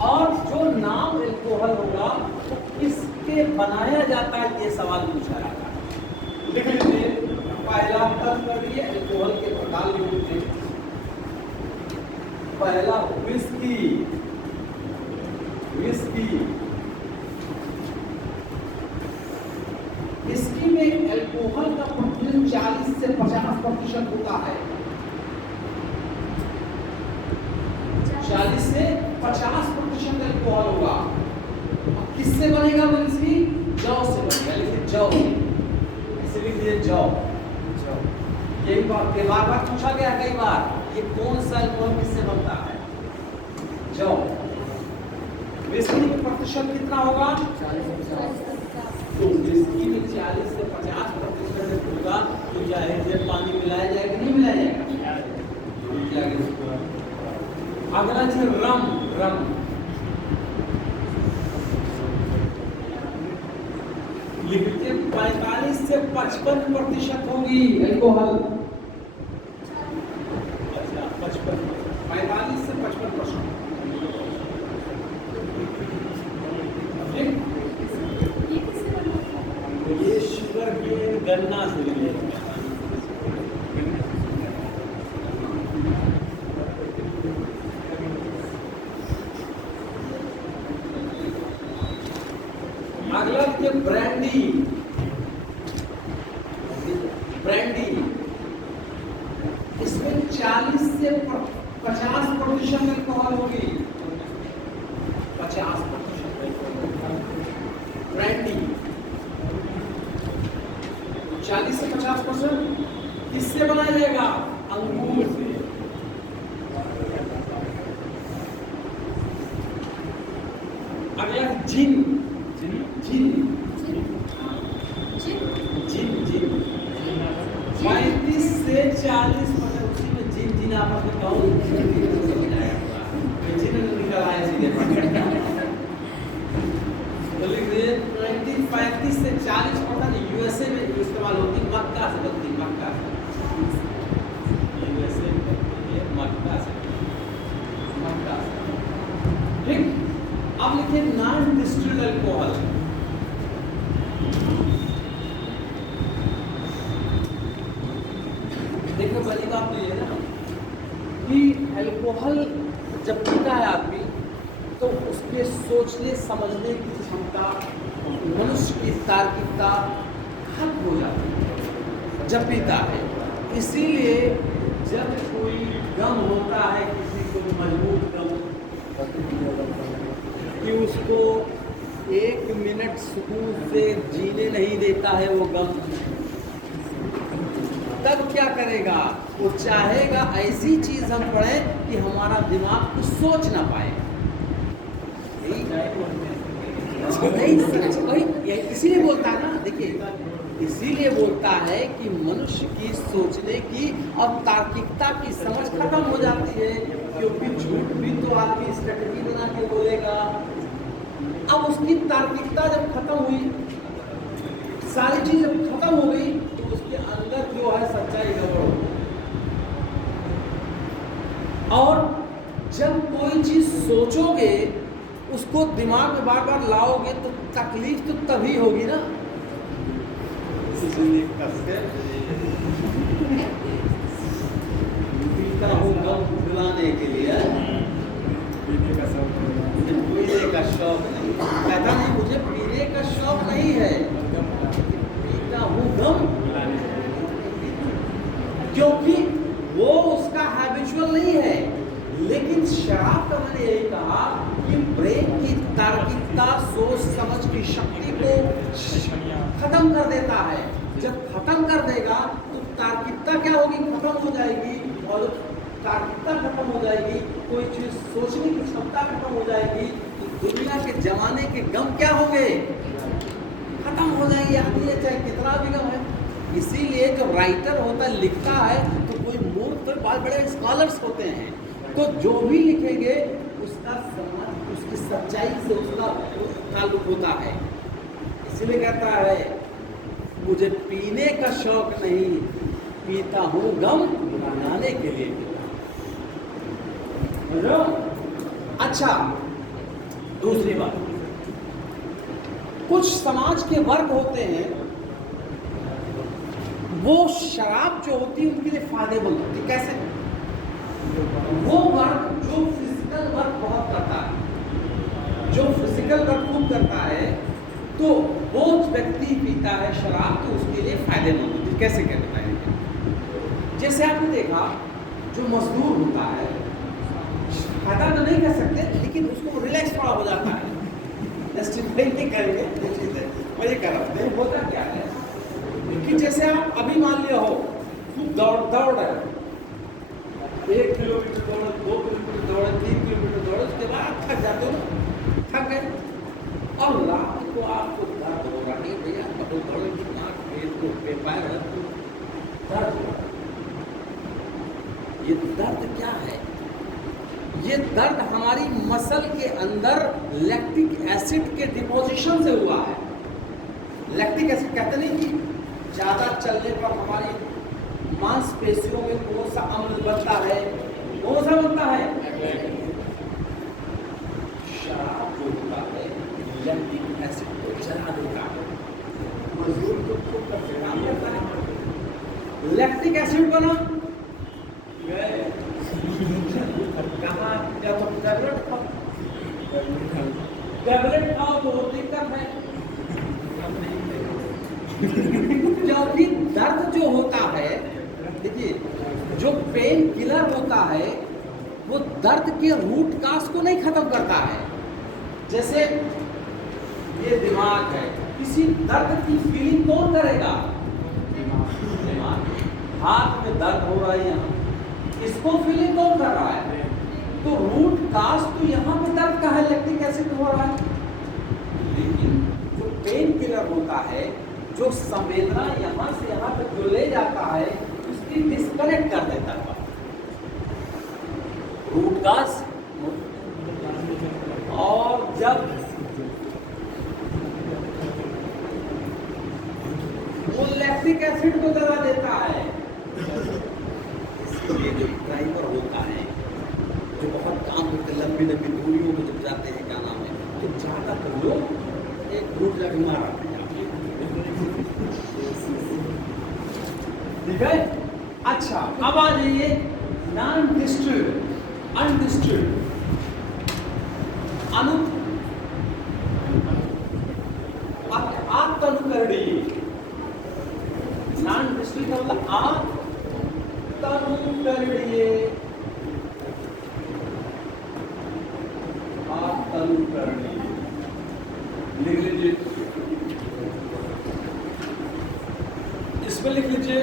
और जो नाम अल्कोहल होगा तो किसके बनाया जाता है, ये सवाल पूछा जाता है। लिख लीजिए, पहला तत्व अल्कोहल के प्रकार लिख लीजिए। पहला विस्की, विस्की, विस्की में अल्कोहल का प्रतिशत 40 से 50% होता है, 40 से 50% अल्कोहल होगा। अब किससे बनेगा विस्की? जौ से बनेगा, लिखिए जौ, इसे लिख दीजिए जौ। यही बात के बार बार पूछा गया कई बार, ये कौन सा अल्कोहल किससे बनता है? जौ। विस्की में प्रतिशत कितना होगा? 40। तो विस्की में 40 से 50% होगा, तो जाहिर पानी मिलाया जाएगा, नहीं मिलाया जाएगा? अगला चीज रम, रम, लिखिए 45 से 55% होगी अल्कोहल। अच्छा, 45 से 55%। गन्ना से रिलेटेड। अगला देखिए ब्रांडी। ब्रांडी इसमें 40 से 50% अल्कोहल होगी। 50% ब्रांडी 40 से 50%। किससे बनाया जाएगा? अंगूर से। अगला जिन। जिन जिन जिन जिन 35 से 40%। उसी में जिन जिन आपस में कहूँ जिन निकल आए सीधे तो लिख दे 35 से 40% यूएसए में इस्तेमाल होती है। मक्का से बनती है। मक्का यूएसए में मक्का से। मक्का ठीक। अब लिखिए नॉन डिस्टिल्ड अल्कोहल। देखो पहली बात तो ये है ना कि अल्कोहल जब पीता है आदमी तो उसके सोचने समझने की क्षमता, मनुष्य की तार्किकता खत्म हो जाती है जब पीता है। इसीलिए जब कोई गम होता है, किसी को मजबूत गम कि उसको 1 मिनट सुकून से जीने नहीं देता है वो गम, तब क्या करेगा? वो चाहेगा ऐसी चीज हम पढ़ें कि हमारा दिमाग कुछ सोच ना पाए। इसीलिए बोलता है ना, देखिए इसीलिए बोलता है कि मनुष्य की सोचने की अब तार्किकता की समझ खत्म हो जाती है, क्योंकि झूठ भी तो आदमी स्ट्रेटजी बना के बोलेगा। अब उसकी तार्किकता जब खत्म हुई, सारी चीज जब खत्म हो गई तो उसके अंदर जो है सच्चाई गड़बड़ हो। और जब कोई चीज सोचोगे, उसको दिमाग में बार बार लाओगे तो तकलीफ तो तभी होगी ना। पीता हूँ गम भुलाने के लिए, पीने का शौक नहीं। कहता नहीं मुझे पीने का शौक नहीं है, पीता हूँ गम, क्योंकि वो उसका हैबिचुअल नहीं है। लेकिन शराब का मैंने यही कहा कि ब्रेन की तार्किकता, सोच समझ की शक्ति को खत्म कर देता है। जब खत्म कर देगा तो तार्किकता क्या होगी? खत्म हो जाएगी। और तार्किकता खत्म हो जाएगी, कोई चीज सोचने की क्षमता खत्म हो जाएगी, तो दुनिया के जमाने के गम क्या होंगे? खत्म हो जाएगी। आदमी चाहे कितना भी गम है। इसीलिए जो राइटर होता है, लिखता है, तो कोई मूर्ख तो बहुत बड़े स्कॉलर्स होते हैं, तो जो भी लिखेंगे उसका समाज, उसकी सच्चाई से उसका ताल्लुक होता है। इसलिए कहता है मुझे पीने का शौक नहीं, पीता हूँ गम भुलाने के लिए। अच्छा, दूसरी बात, कुछ समाज के वर्ग होते हैं, वो शराब जो होती है उनके लिए फायदेमंद होती है। कैसे? वो वर्ग जो फिजिकल वर्क बहुत करता है, जो फिजिकल वर्क खूब करता है, तो वो व्यक्ति पीता है शराब तो उसके लिए फायदेमंद होती है। कैसे कहते हैं? जैसे आपने देखा जो मजदूर होता है, फायदा तो नहीं कर सकते, लेकिन उसको रिलैक्स थोड़ा हो जाता है। नहीं करेंगे, मैं ये कर रहा हूँ। होता क्या है कि जैसे आप अभी मान लिया हो खूब दौड़ रहे हो, 1 किलोमीटर दौड़े, 2 किलोमीटर दौड़े, 3 किलोमीटर दौड़े, उसके बाद थक जाते हो ना, थक गए और रात को आपको दर्द हो रहा है, भैया कभी दौड़े कितना पेट को पैर दर्द हो। ये दर्द क्या है? ये दर्द हमारी मसल के अंदर लैक्टिक एसिड के डिपोजिशन से हुआ है। लैक्टिक एसिड कहते नहीं कि ज़्यादा चलने पर हमारी मांसपेशियों में कौन सा अम्ल बनता है? कौन सा बनता है? शराब जो होता है लैक्टिक एसिड को जला देता है। मजदूर को काम करता है। लैक्टिक एसिड बना, गए कहाँ या तो टैबलेट खाओ, टैबलेट खाओ तो दिक्कत है। क्योंकि दर्द जो होता है, देखिए जो पेन किलर होता है वो दर्द के रूट काज को नहीं खत्म करता है। जैसे ये दिमाग है, किसी दर्द की फीलिंग कौन करेगा? दिमाग। हाथ में दर्द हो रहा है यहाँ, इसको फीलिंग कौन कर रहा है? तो रूट काज तो यहाँ पे दर्द का है, लैक्टिक एसिड हो रहा है। लेकिन जो पेन किलर होता है, जो संवेदना यहाँ से यहाँ तक जो ले जाता है, उसकी डिस्कनेक्ट कर देता है रूट काज। और जब वो लैक्टिक एसिड को दबा देता है, इसलिए जो ड्राइवर होता है, जो बहुत काम करते लंबी लंबी दूरियों में जब जाते हैं, क्या नाम है, तो ज्यादातर लोग एक रूट लग मारा, ठीक है। अच्छा, अब आ जाइए नॉन डिस्ट्रिल्ड, अनडिस्ट्रिल्ड, आत्तनुकरणीय। नॉन डिस्ट्रिल्ड का मतलब आत्तनुकरणीय, आत्तनुकरणीय लिख लीजिए, इसमें लिख लीजिए।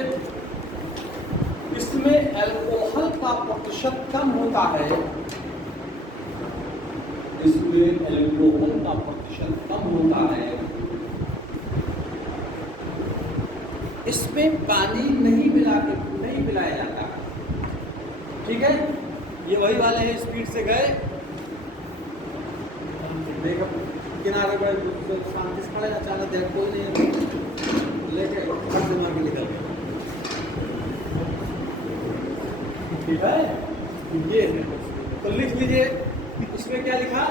इसमें अल्कोहल का प्रतिशत कम होता है, इसमें अल्कोहल का प्रतिशत कम होता है, इसमें पानी नहीं मिलाया जाता, ठीक है। ये वही वाले हैं, स्पीड से गए, देखो किनारे पर शांति से खड़े, अचानक देख कोई नहीं लेके घर से मार के निकल गए, ठीक है। ये तो लिख लीजिए, इसमें क्या लिखा?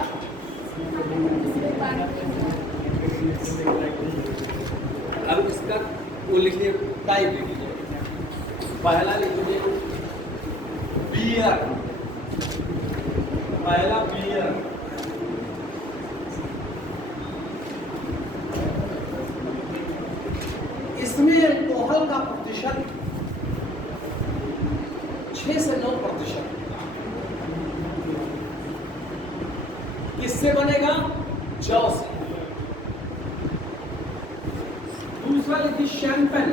अब इसका वो लिख लीजिए, टाइप लिख लीजिए। पहला लिख लीजिए बियर, पहला बियर, इसमें अल्कोहल का प्रतिशत 6 से 9%। किससे बनेगा? जौ से। दूसरा लिखिए शैंपेन,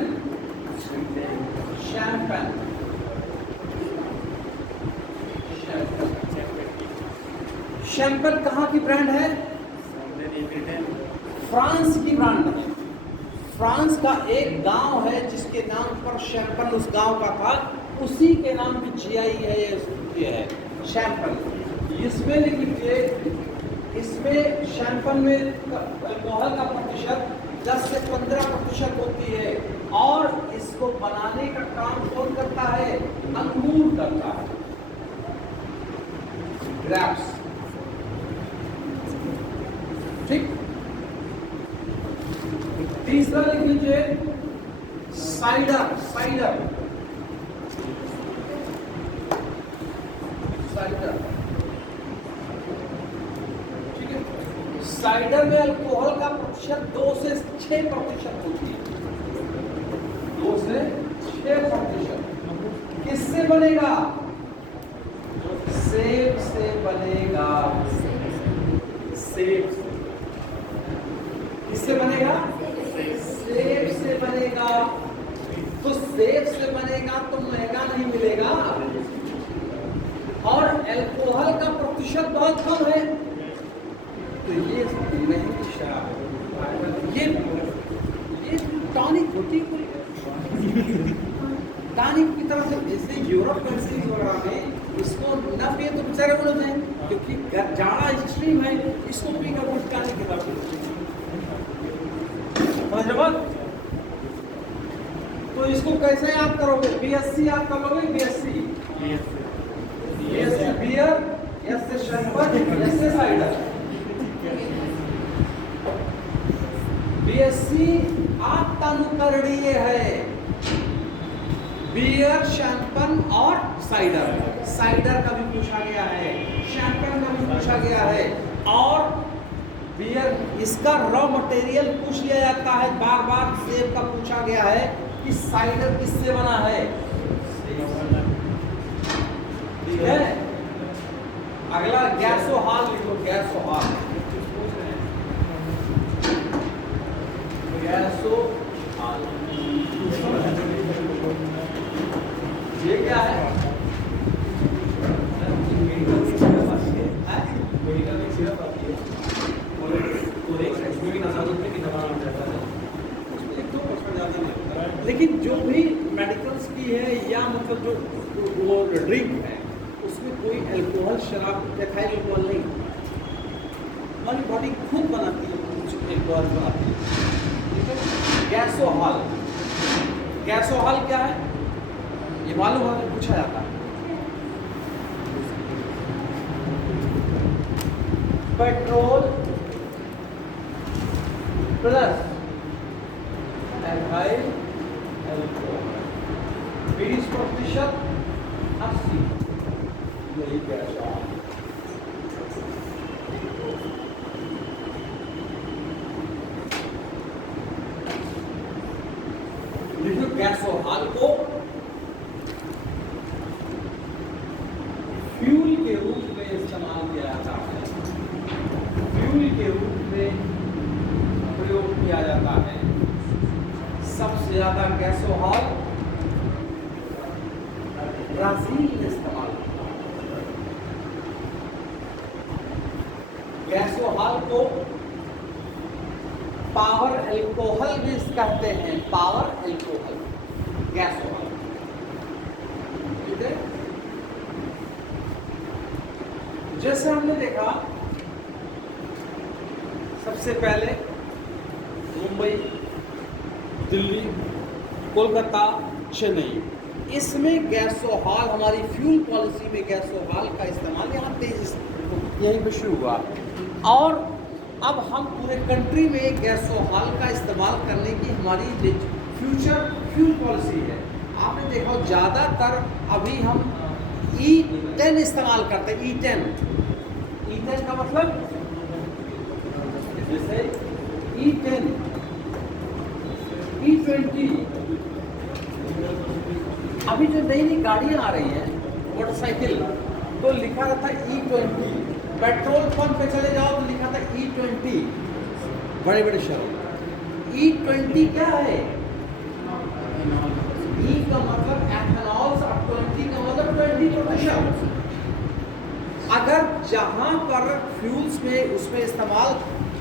शैंपेन, शैंपेन कहाँ की ब्रांड है? फ्रांस की ब्रांड है। फ्रांस का एक गांव है जिसके नाम पर शैंपेन उस गांव का था, उसी के नाम की GI है, ये है शैंपेन। इसमें लिख लीजिए, इसमें शैंपेन में अल्कोहल का प्रतिशत 10 से 15% होती है, और इसको बनाने का काम कौन करता है? अंगूर करता है, ग्रेप्स, ठीक। तीसरा लिख लीजिए साइडर, साइडर, साइडर, ठीक है। साइडर में अल्कोहल का प्रतिशत 2 से 6% होती है, 2 से 6%। किससे बनेगा? सेब से बनेगा, सेब से। किससे बनेगा? सेब से बनेगा। तो सेब से बनेगा तो महंगा नहीं मिलेगा, और अल्कोहल का प्रतिशत बहुत कम है, तो ये महंगी शराब है। ये टॉनिक होती है, टॉनिक की तरह से। जैसे यूरोप कंट्रीज वगैरह में इसको न पिए तो बेचारे बोल जाए, क्योंकि जाड़ा एक्सट्रीम है, इसको पीकर वो टॉनिक की तरह। तो इसको कैसे याद करोगे? BSC याद करोगे, BSC, बियर, एस से शैंपेन, एस से साइडर। BSC आत्तानुकरणीय है। बियर, शैंपन और साइडर। साइडर का भी पूछा गया है, शैंपन का भी पूछा गया है, और बियर इसका रॉ मटेरियल पूछ लिया जाता है बार बार। सेब का पूछा गया है कि साइडर किससे बना है, ठीक है। अगला गैसोहॉल लिखो, गैसोहॉल। गैसोहॉल ये क्या है? लेकिन जो भी मेडिकल्स की है या मतलब जो वो ड्रिंक है उसमें कोई अल्कोहल, शराब, एथाइल अल्कोहल नहीं। हमारी बॉडी खुद बनाती है कुछ अल्कोहल बनाती है। गैसोहॉल, गैसोहॉल क्या है ये मालूम है, पूछा जाता है। पेट्रोल प्लस एथाइल अल्कोहल 20% 80, यही गैसोहॉल। गैसोहॉल को फ्यूल के रूप में इस्तेमाल किया जाता है, फ्यूल के रूप में प्रयोग किया जाता है। सबसे ज्यादा गैसोहॉल ब्राजील में इस्तेमाल होता है। गैसोहॉल को पावर अल्कोहल भी कहते हैं, पावर अल्कोहल गैसोहॉल, ठीक है। जैसे हमने देखा सबसे पहले मुंबई, दिल्ली, कोलकाता, चेन्नई, इसमें गैसोहॉल हमारी फ्यूल पॉलिसी में गैसोहॉल का इस्तेमाल यहाँ तेजी से यहीं पे शुरू हुआ। और अब हम पूरे कंट्री में गैसोहॉल का इस्तेमाल करने की हमारी फ्यूचर फ्यूल पॉलिसी है। आपने देखा ज़्यादातर अभी हम E10 इस्तेमाल करते हैं। E10 का मतलब जैसे E10, E20, अभी जो नई नई गाड़ियाँ आ रही हैं मोटरसाइकिल तो लिखा रहता है E20। पेट्रोल पंप पे चले जाओ तो लिखा था E20, बड़े बड़े शहरों। E20 क्या है? E का मतलब एथेनॉल और 20 का मतलब 20%। अगर जहां पर फ्यूल्स में उसमें इस्तेमाल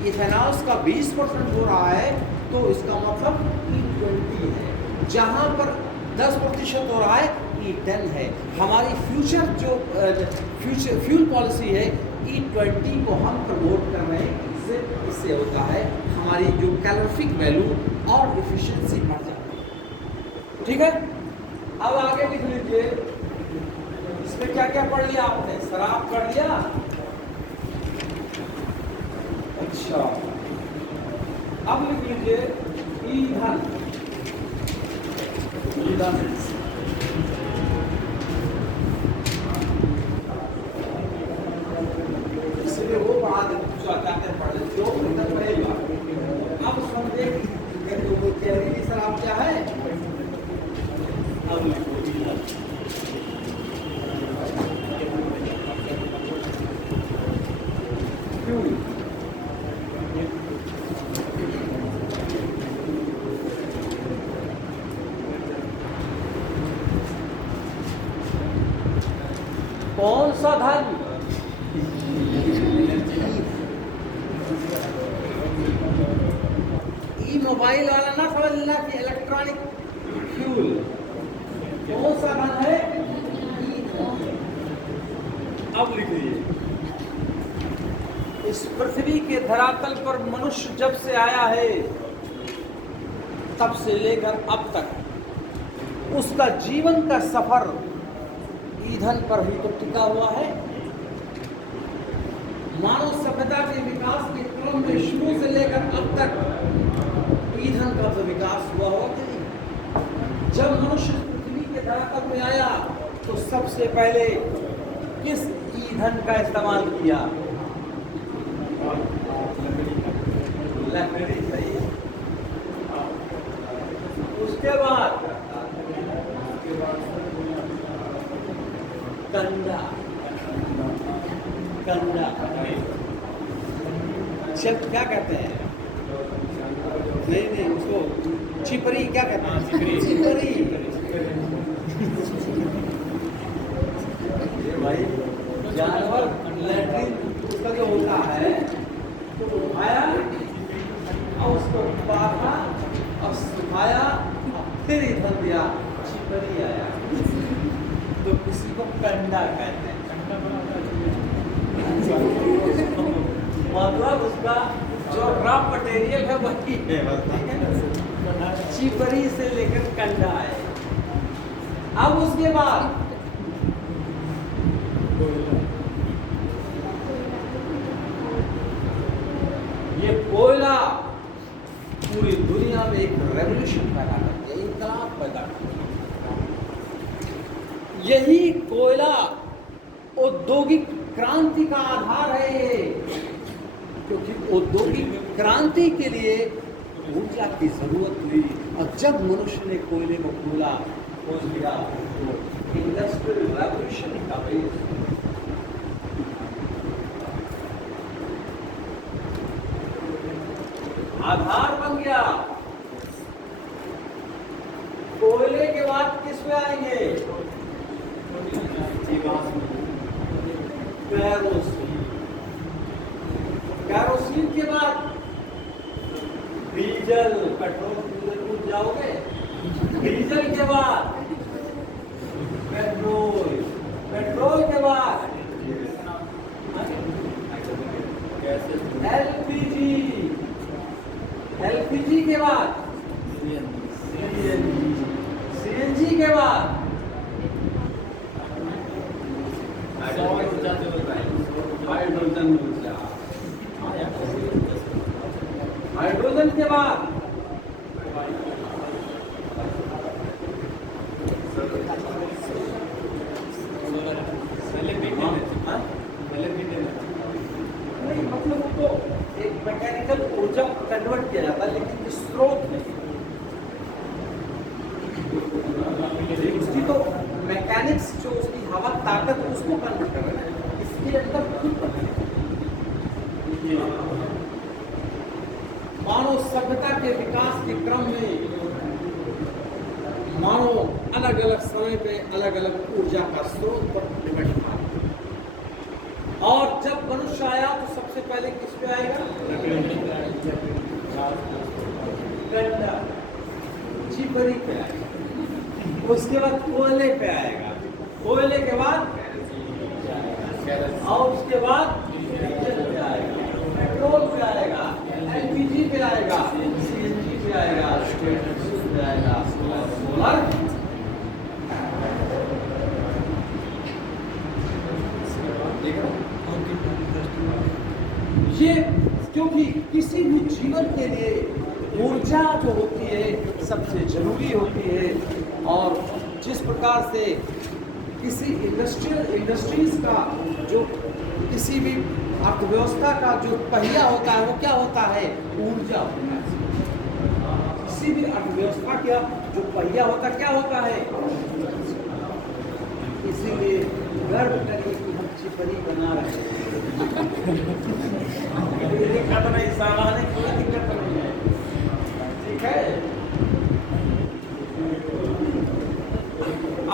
इथेनॉल का 20% हो रहा है तो इसका मतलब E20 है। जहां पर 10% हो रहा है E10 है। हमारी फ्यूचर जो फ्यूचर फ्यूल पॉलिसी है E20 को हम प्रमोट कर रहे हैं। इससे होता है हमारी जो कैलोरीफिक वैल्यू और एफिशिएंसी बढ़ जाती है, ठीक है। अब आगे लिख लीजिए, इसमें क्या क्या पढ़ लिया आपने? शराब पढ़ लिया, अच्छा। अब लिख लीजिए ईंधन, ईंधन वो बढ़ा देते पढ़ लेते जो एकदम पहली बार। अब हम देख जहरीली शराब क्या है। अब फ्यूल, कौन सा धन? मोबाइल वाला ना समझ लेना कि इलेक्ट्रॉनिक फ्यूल। कौन सा धन है? अब लिख लीजिए, इस पृथ्वी के धरातल पर मनुष्य जब से आया है तब से लेकर अब तक उसका जीवन का सफर ईंधन पर ही तो टिका हुआ है। मानव सभ्यता के विकास के क्रम में शुरू से लेकर अब तक ईंधन का तो विकास हुआ होगा कि नहीं? जब मनुष्य पृथ्वी के धरातल में आया तो सबसे पहले किस ईंधन का इस्तेमाल किया? लकड़ी। सही। उसके बाद कंडा। कंडा शब्द क्या कहते हैं? नहीं उसको छिपरी क्या कहते हैं? छिपरी। भाई जानवर लैट्रिन उसका जो होता है तो उठाया और उसको बांधा और सुखाया और फिर ईंधन दिया, छिपरी आया। तो किसी को कंडा कहते हैं। मतलब उसका जो रॉ मटेरियल है वही है, छिपरी से लेकर कंडा है। अब उसके बाद ये कोयला पूरी दुनिया में एक रेवोल्यूशन पैदा कर दिया, इंकलाब पैदा कर दिया। यही कोयला औद्योगिक क्रांति का आधार है ये, क्योंकि औद्योगिक क्रांति के लिए ऊर्जा की जरूरत हुई और जब मनुष्य ने कोयले को खोज लिया तो इंडस्ट्रियल रेवोल्यूशन का बेस आधार बन गया। कोयले के बाद किस पे आएंगे? कैरोसिन के बाद डीजल, पेट्रोल कूद जाओगे। डीजल के बाद पेट्रोल, पेट्रोल के बाद एलपीजी, एलपीजी के बाद सीएनजी के बाद हाइड्रोजन ऊर्जा, हाइड्रोजन के बाद नहीं, मतलब उसको एक मैकेनिकल ऊर्जा कन्वर्ट किया जाता है, लेकिन स्रोत नहीं। उसकी तो मैकेनिक्स जो उसकी हवा ताकत उसको कन्वर्ट कर रहा है, इसके अंदर खुद मानव सभ्यता के विकास के क्रम में मानव अलग अलग समय पे अलग अलग ऊर्जा का स्रोत पर डिपेंड था। और जब मनुष्य आया तो सबसे पहले किस पे आएगा? कंडा, छिपरी पे आएगा। उसके बाद कोयले पे आएगा, कोयले के बाद और उसके बाद डीजल पे आएगा, पेट्रोल पे आएगा, एलपीजी पे आएगा, सीएनजी पे आएगा, पे आएगा, सोलर। ये क्योंकि किसी भी जीवन के लिए ऊर्जा जो होती है सबसे जरूरी होती है। और जिस प्रकार से किसी इंडस्ट्रीज का जो किसी भी अर्थव्यवस्था का जो पहिया होता है वो क्या होता है? ऊर्जा होता है। किसी भी अर्थव्यवस्था का जो पहिया होता है क्या होता है? इसीलिए गर्व करिए कि हम छिपरी बना रहे हैं। दिक्कत नहीं, सामान्य कोई दिक्कत नहीं है, ठीक है।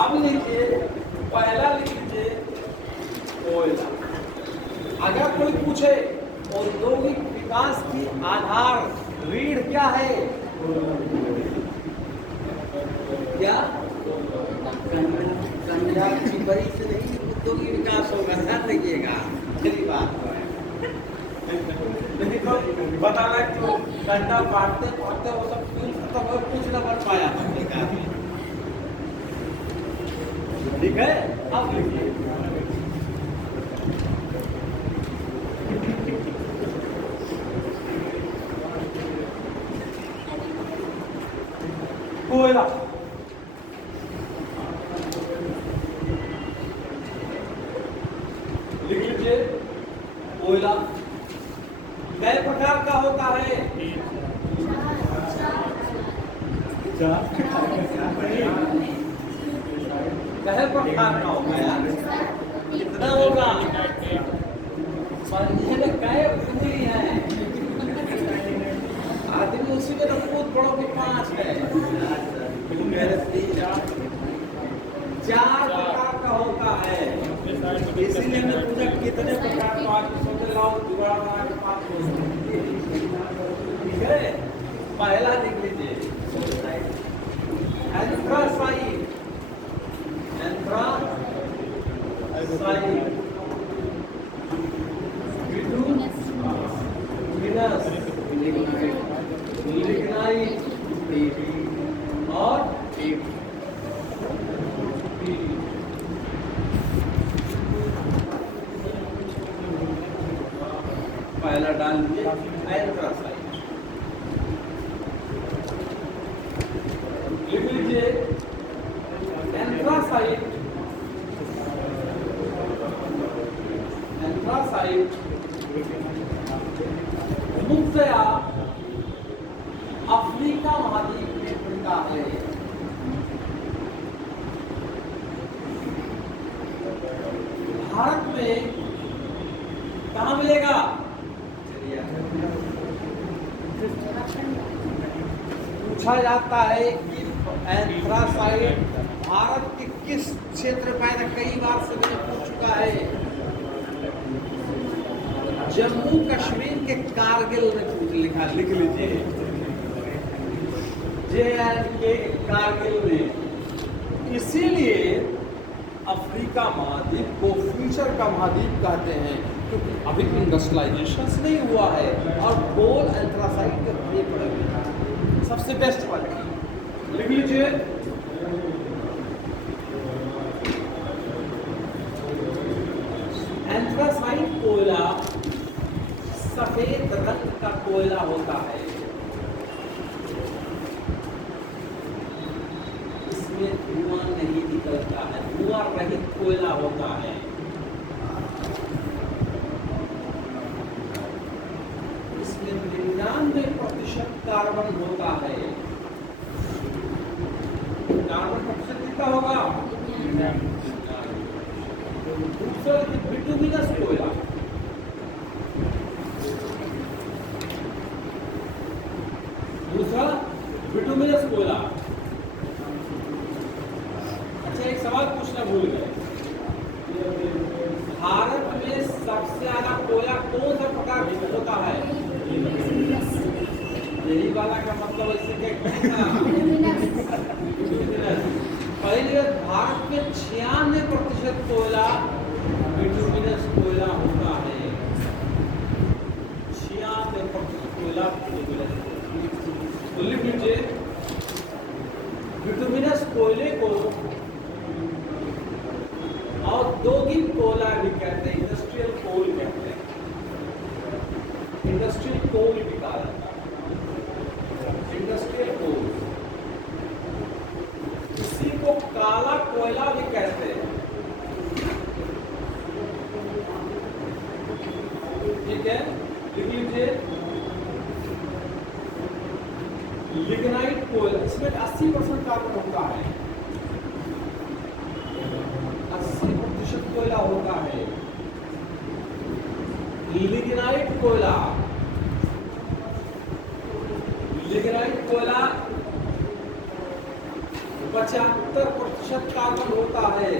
अब लिखिए, पहला लिख लीजिए कोयला। अगर कोई पूछे औद्योगिक विकास की आधार रीढ़ क्या है? क्या? कंडा, छिपरी से नहीं औद्योगिक विकास होगा, ध्यान रखिएगा। पहली बात नहीं तो बताना क्यों कंडा पाटते पाटते वो सब कुछ न बन पाया। ठीक है, अब लिखिए कोयला, लिख लीजिए कोयला कई प्रकार का होता है? कई प्रकार का होता है? कितना होगा? समझिए ना, कई उंगली है आदमी, उसी में तो कूद पड़ो कि 5 है। चार प्रकार का होता है, इसीलिए मैं पूछा कितने प्रकार का। आज सोच लाओ जुगाड़ बना के 5 हो, ठीक है। पहला देख लीजिए एंथ्रासाइट, एंथ्रासाइट, बिटुमिनस, लिग्नाइट और पहला डाल दिए एंथ्रासाइट, लिख लीजिए एंथ्रासाइट, एंथ्रासाइट मुख्यतया अफ्रीका महाद्वीप में मिलता है। भारत में कहाँ मिलेगा? पूछा जाता है कि एंथ्रासाइट भारत के किस क्षेत्र में पैदा, कई बार से मैंने पूछ चुका है। जम्मू कश्मीर के कारगिल में लिखा, लिख लीजिए JNK कारगिल में। इसीलिए अफ्रीका महाद्वीप को फ्यूचर का महाद्वीप कहते हैं, क्योंकि अभी इंडस्ट्रियलाइजेशन नहीं हुआ है और कोल एंथ्रासाइट के लिए पड़े हुए हैं। सबसे बेस्ट वाली लिख लीजिए एंथ्रासाइट कोयला सफेद रंग का कोयला होता है। इसमें धुआं नहीं निकलता है, धुआं रहित कोयला होता है। इसमें 99% कार्बन होता है। कार्बन प्रतिशत कितना होगा? दूसरा बिटुमिनस कोयला, दूसरा बिटुमिनस कोयला। अच्छा, एक सवाल पूछना भूल गए, भारत में सबसे ज्यादा कोयला कौन सा प्रकार का होता है? यही वाला का मतलब ऐसे पहले भारत में 96% कोयला बिटुमिनस कोयला होता है। 96% कोयला लिख लीजिए। बिटुमिनस कोयले को औद्योगिक कोयला भी कहते हैं, इंडस्ट्रियल कोल कहते हैं। इंडस्ट्रियल कोल भी कहा जाता है, इंडस्ट्रियल कोल। इसी को काला कोयला भी कहते हैं, ठीक है। लिख लीजिए लिग्नाइट कोयला, इसमें 80% कार्बन होता है, 80% कोयला होता है। लिग्नाइट कोयला, लिग्नाइट कोयला 75% कार्बन होता है।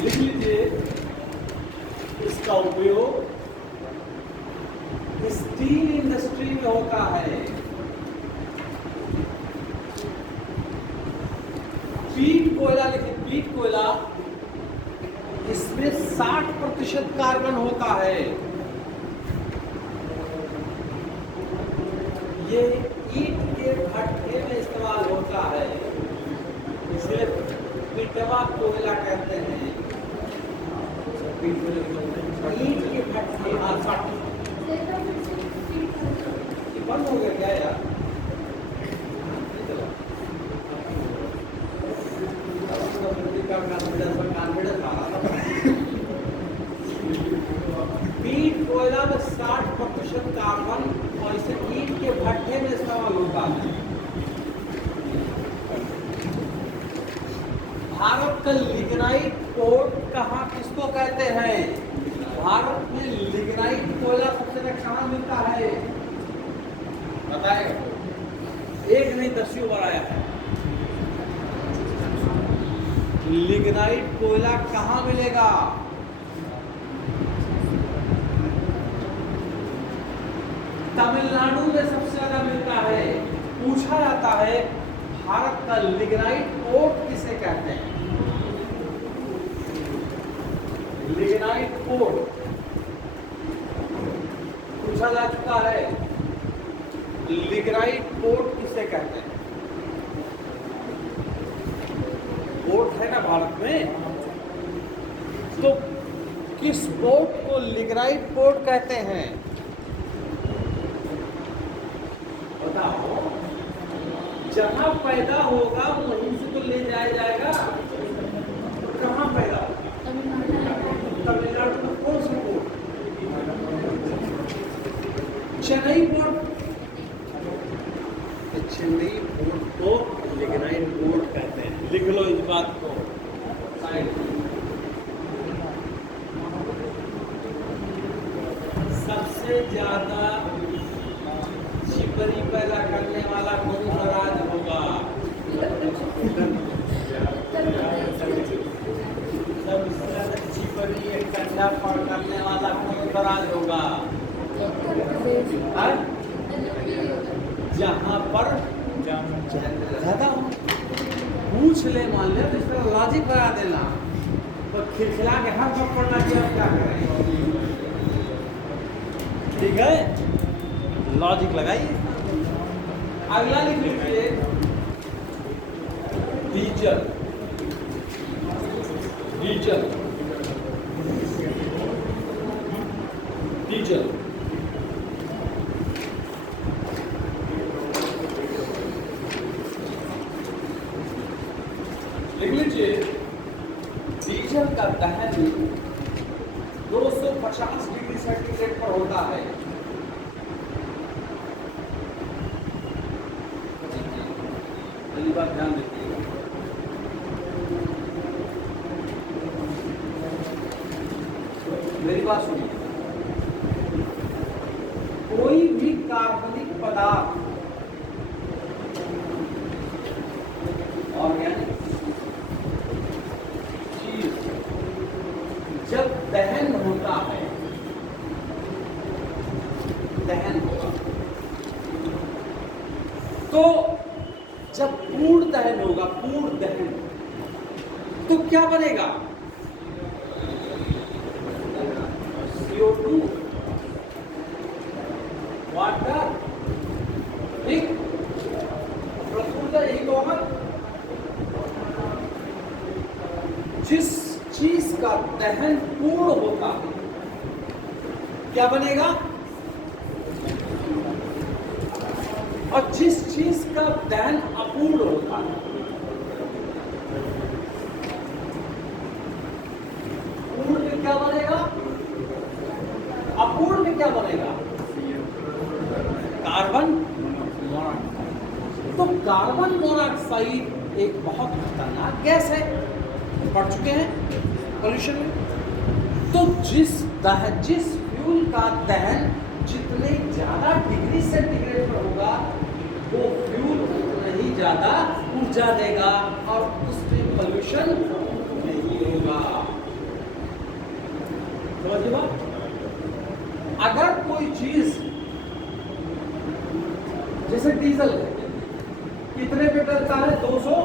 लिख लीजिए इसका उपयोग स्टील इंडस्ट्री में होता है। पीट कोयला लिखिए, पीट कोयला, इसमें 60% कार्बन होता है। ये ईंट के भट्ठे में इस्तेमाल होता है, इसलिए पिटवा कोयला कहते हैं। ईंट के भट्ठे बंद हो गया क्या यार? नहीं चला। कॉन्फिडेंस आ रहा था। ईंट कोयला में 60% कार्बन और इसे ईंट के भट्ठे में इस्तेमाल होता है। भारत का लिग्नाइट पोर्ट कहाँ किसको कहते हैं? भारत में लिग्नाइट कोयला सबसे ज्यादा कहाँ मिलता है? बताएगा? एक नहीं 10 बार आया है। लिग्नाइट कोयला कहाँ मिलेगा? तमिलनाडु में सबसे ज्यादा मिलता है। पूछा जाता है भारत का लिग्नाइट पोर्ट किसे कहते हैं? लिग्नाइट पोर्ट पूछा जा चुका है। लिग्नाइट पोर्ट किसे कहते हैं? पोर्ट है ना भारत में, तो किस पोर्ट को लिग्नाइट पोर्ट कहते हैं? बताओ। जहां पैदा होगा वहीं से तो ले जाया जाएगा। कहां पैदा होगा? तमिलनाडु में कौन सा port? Chennai port. Chennai port को लिग्नाइट पोर्ट कहते हैं। लिख लो इस बात को साइड। सबसे ज्यादा चिपरी पैदा करने वाला कौन सा राज्य होगा? सबसे ज्यादा चिपरी कंडा करने वाला कौन सा राज्य होगा? जहाँ पर ज्यादा पूछ ले, मान ले तो इसका लॉजिक बना देना, तो खिलखिला के हर वक्त पढ़ना चाहिए। क्या करें? ठीक है, लॉजिक लगाइए। अगला लिख लीजिए डीजल। डीजल डीजल लिख लीजिए। डीजल का दहन 250 डिग्री सेंटीग्रेड पर होता है। पहली बात ध्यान रखिएगा। मेरी बात सुनिए। कोई भी कार्बनिक पदार्थ ऑर्गेनिक चीज जब दहन होता है, दहन होगा, तो जब पूर्ण दहन होगा, पूर्ण दहन, तो क्या बनेगा? CO2, वाटर, ठीक? प्रस्तुत यही तो होगा। जिस चीज का दहन पूर्ण होता है क्या बनेगा? और जिस चीज का दहन अपूर्ण होता है, पूर्ण में क्या बनेगा? अपूर्ण में क्या बनेगा? Carbon monoxide. तो कार्बन मोनोऑक्साइड एक बहुत खतरनाक गैस है, पढ़ चुके हैं पॉल्यूशन में। तो जिस फ्यूल का दहन जितने ज्यादा डिग्री सेंटीग्रेड पर होगा, वो फ्यूल उतना ही ज्यादा ऊर्जा देगा और उसमें पॉल्यूशन नहीं होगा। समझिए बात? अगर कोई चीज जैसे डीजल कितने पे चलता है? 200,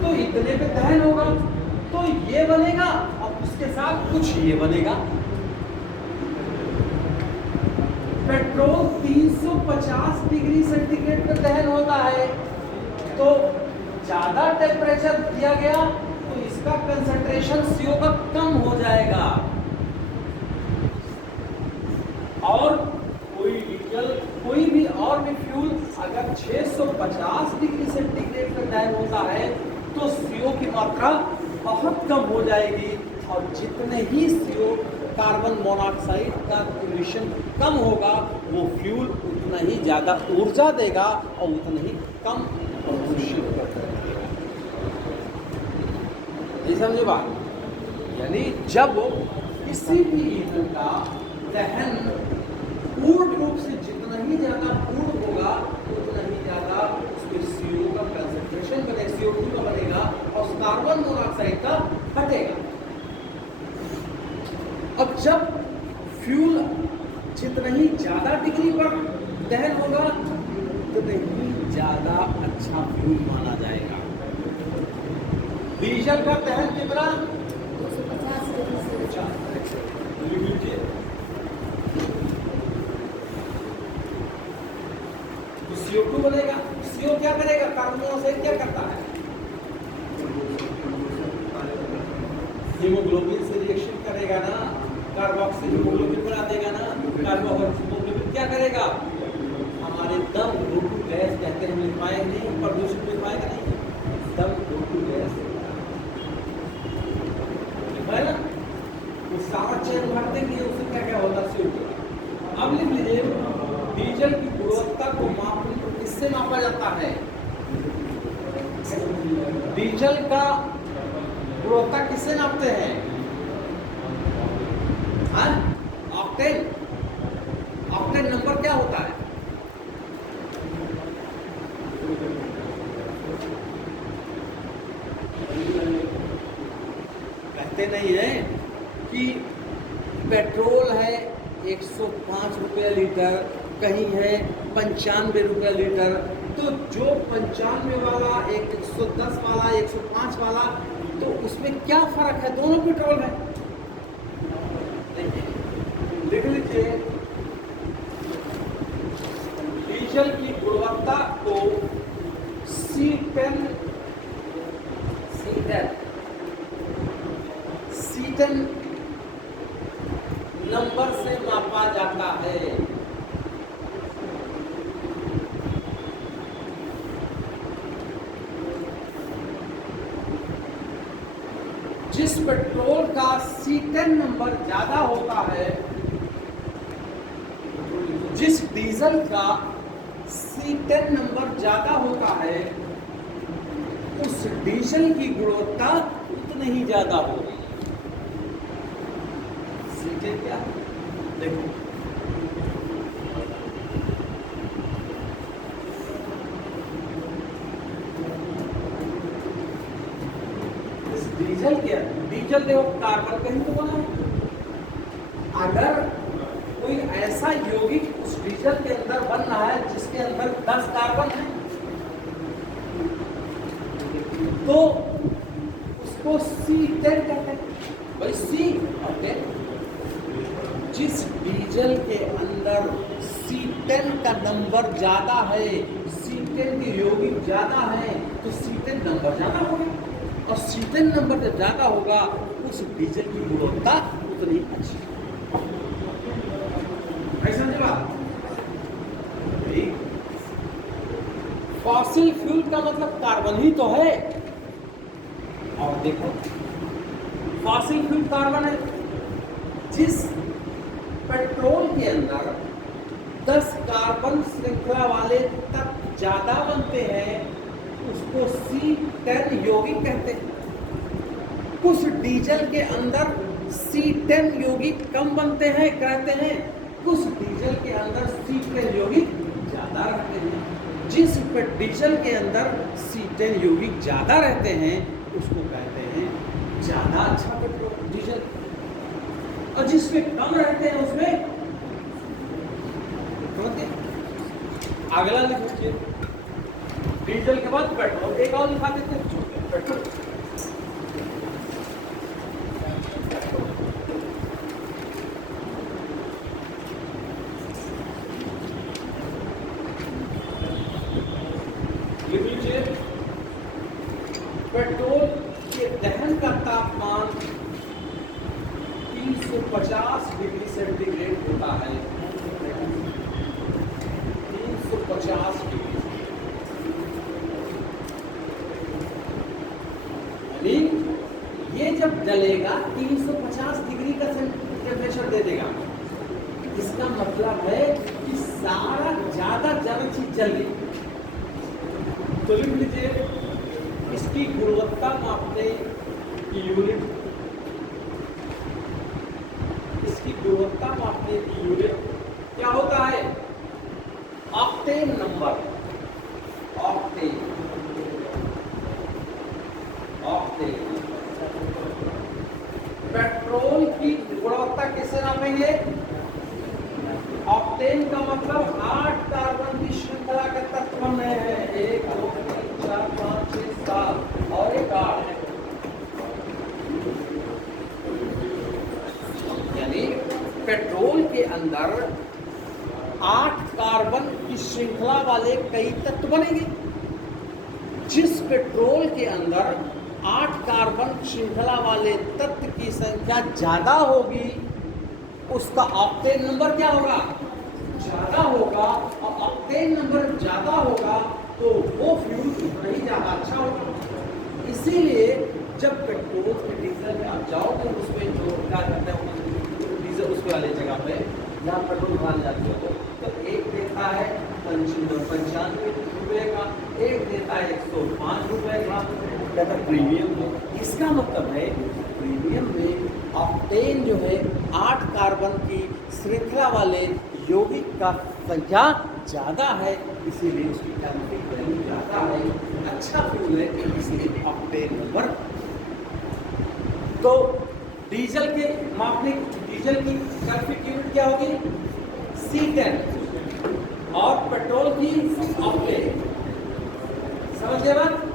तो इतने पे दहन होगा, तो ये बनेगा और उसके साथ कुछ ये बनेगा। पेट्रोल 350 डिग्री सेंटीग्रेड पर दहन होता है, तो ज्यादा टेम्परेचर दिया गया तो इसका कंसंट्रेशन CO का कम हो जाएगा। मात्रा बहुत कम हो जाएगी, और जितने ही CO कार्बन मोनोऑक्साइड का एमिशन कम होगा, वो फ्यूल उतना ही ज़्यादा ऊर्जा देगा और उतना ही कम प्रदूषित करेगा। ये समझे बात? यानी जब किसी भी ईंधन का दहन पूर्ण रूप से जितना ही ज़्यादा पूर्ण होगा, उतना ही ज़्यादा उसमें CO का कंसंट्रेशन बनेगा, CO2 का बनेगा, और कार्बन मोनोऑक्साइड का घटेगा। अब जब फ्यूल जितना ही ज़्यादा डिग्री पर दहन होगा, उतना ही ज़्यादा अच्छा फ्यूल माना जाएगा। डीजल का दहन कितना? 250 डिग्री सेल्सियस। तो CO2 बनेगा। CO क्या करेगा? कार्बन मोनोऑक्साइड क्या करता है? हीमोग्लोबिन से रिएक्शन करेगा ना, कार्बोक्सिल हीमोग्लोबिन बना देगा ना। कार्बोक्सिल क्या करेगा? हमारे दम घोटू गैस कहते हैं, मिल पाएगा नहीं, प्रदूषण मिल पाएगा नहीं, दम घोटू गैस है ना, वो सावर चेन भर देंगे, उससे क्या क्या होता है? CO2। अब लिख लीजिए, डीजल की गुणवत्ता को मापने को किससे मापा जाता है? डीजल का गुणवत्ता किससे नापते हैं? हाँ? ऑक्टेन। ऑक्टेन नंबर क्या होता है? कहते नहीं है कि पेट्रोल है 105 रुपये लीटर, कहीं है 95 रुपये लीटर, तो जो 95 वाला, 110 वाला, 105 वाला, तो उसमें क्या फर्क है? दोनों पेट्रोल है। लिख लीजिए, डीजल की गुणवत्ता को C10 नंबर से मापा जाता है। जिस पेट्रोल का C10 नंबर ज्यादा होता है, जिस डीजल का C10 नंबर ज्यादा होता है, उस डीजल की गुणवत्ता उतनी ही ज्यादा होगी। C10 क्या? देखो, डीजल क्या? डीजल देखो, कार्बन कहीं तो बना है। अगर कोई ऐसा यौगिक उस डीजल के अंदर बन रहा है जिसके अंदर 10 कार्बन है, तो उसको C10 कहते हैं। भाई C और 10, जिस डीजल के अंदर C10 का नंबर ज्यादा है, C10 के यौगिक ज्यादा है, तो C10 नंबर ज्यादा होगा, और C10 नंबर जब ज्यादा होगा, उस डीजल की गुणवत्ता उतनी अच्छी। ऐसा जवाब। फॉसिल फ्यूल का मतलब कार्बन ही तो है। और देखो, फॉसिल फ्यूल कार्बन है। जिस पेट्रोल के अंदर 10 कार्बन श्रृंखला वाले तत्व ज्यादा बनते हैं, उसको C10 यौगिक कहते हैं। कुछ डीजल के अंदर C10 यौगिक कम बनते हैं, कहते हैं। कुछ डीजल के अंदर C10 यौगिक ज्यादा रहते हैं। जिस डीजल के अंदर C10 यौगिक ज्यादा रहते हैं, उसको कहते हैं ज्यादा अच्छा पेट्रोल डीजल, और जिसमें कम रहते हैं उसमें अगला लिख लीजिए। डीजल के बाद पेट्रोल, एक और लिखा देते हैं, पेट्रोल। लिख लीजिए, पेट्रोल के दहन का तापमान 350 डिग्री सेंटीग्रेड होता है। 350 डिग्री, यानी जब जलेगा 350 डिग्री का टेम्परेचर दे देगा। इसका मतलब है कि सारा ज्यादा चीज जल गई। तो लिख लीजिए इसकी गुणवत्ता मापने की यूनिट, इसकी गुणवत्ता मापने की यूनिट क्या होता है? Octane number. Octane, octane. Petrol की गुणवत्ता कैसे नापेंगे? ऑक्टेन का मतलब 8 कार्बन की श्रृंखला के तत्व में है। 1 2 3 4 5 6 7 और एक 8 है। यानी पेट्रोल के अंदर 8 कार्बन की श्रृंखला वाले कई तत्व बनेंगे। जिस पेट्रोल के अंदर 8 कार्बन श्रृंखला वाले तत्व की संख्या ज्यादा होगी उसका ऑक्टेन नंबर क्या होगा? ज्यादा होगा। और ऑक्टेन नंबर ज्यादा होगा तो वो फ्यूल उतना ही ज्यादा अच्छा होगा। इसीलिए जब पेट्रोल से डीजल में आप जाओगे उसमें जो क्या करते हैं डीजल उसके वाले जगह पे जहाँ पेट्रोल भराने जाते हो तो एक देता है 95 रुपए का, एक देता है 105 रुपए का, कहता प्रीमियम है। इसका मतलब है प्रीमियम में ऑक्टेन जो है 8 कार्बन की श्रृंखला वाले यौगिक का संख्या ज्यादा है, इसीलिए उसकी कैलोरीफिक वैल्यू ज्यादा है। अच्छा फ्यूल है इसीलिए ऑक्टेन नंबर। तो डीजल के मापने, डीजल की कैलोरीफिक यूनिट क्या होगी? C10 और पेट्रोल की ऑक्टेन। समझ गए बात?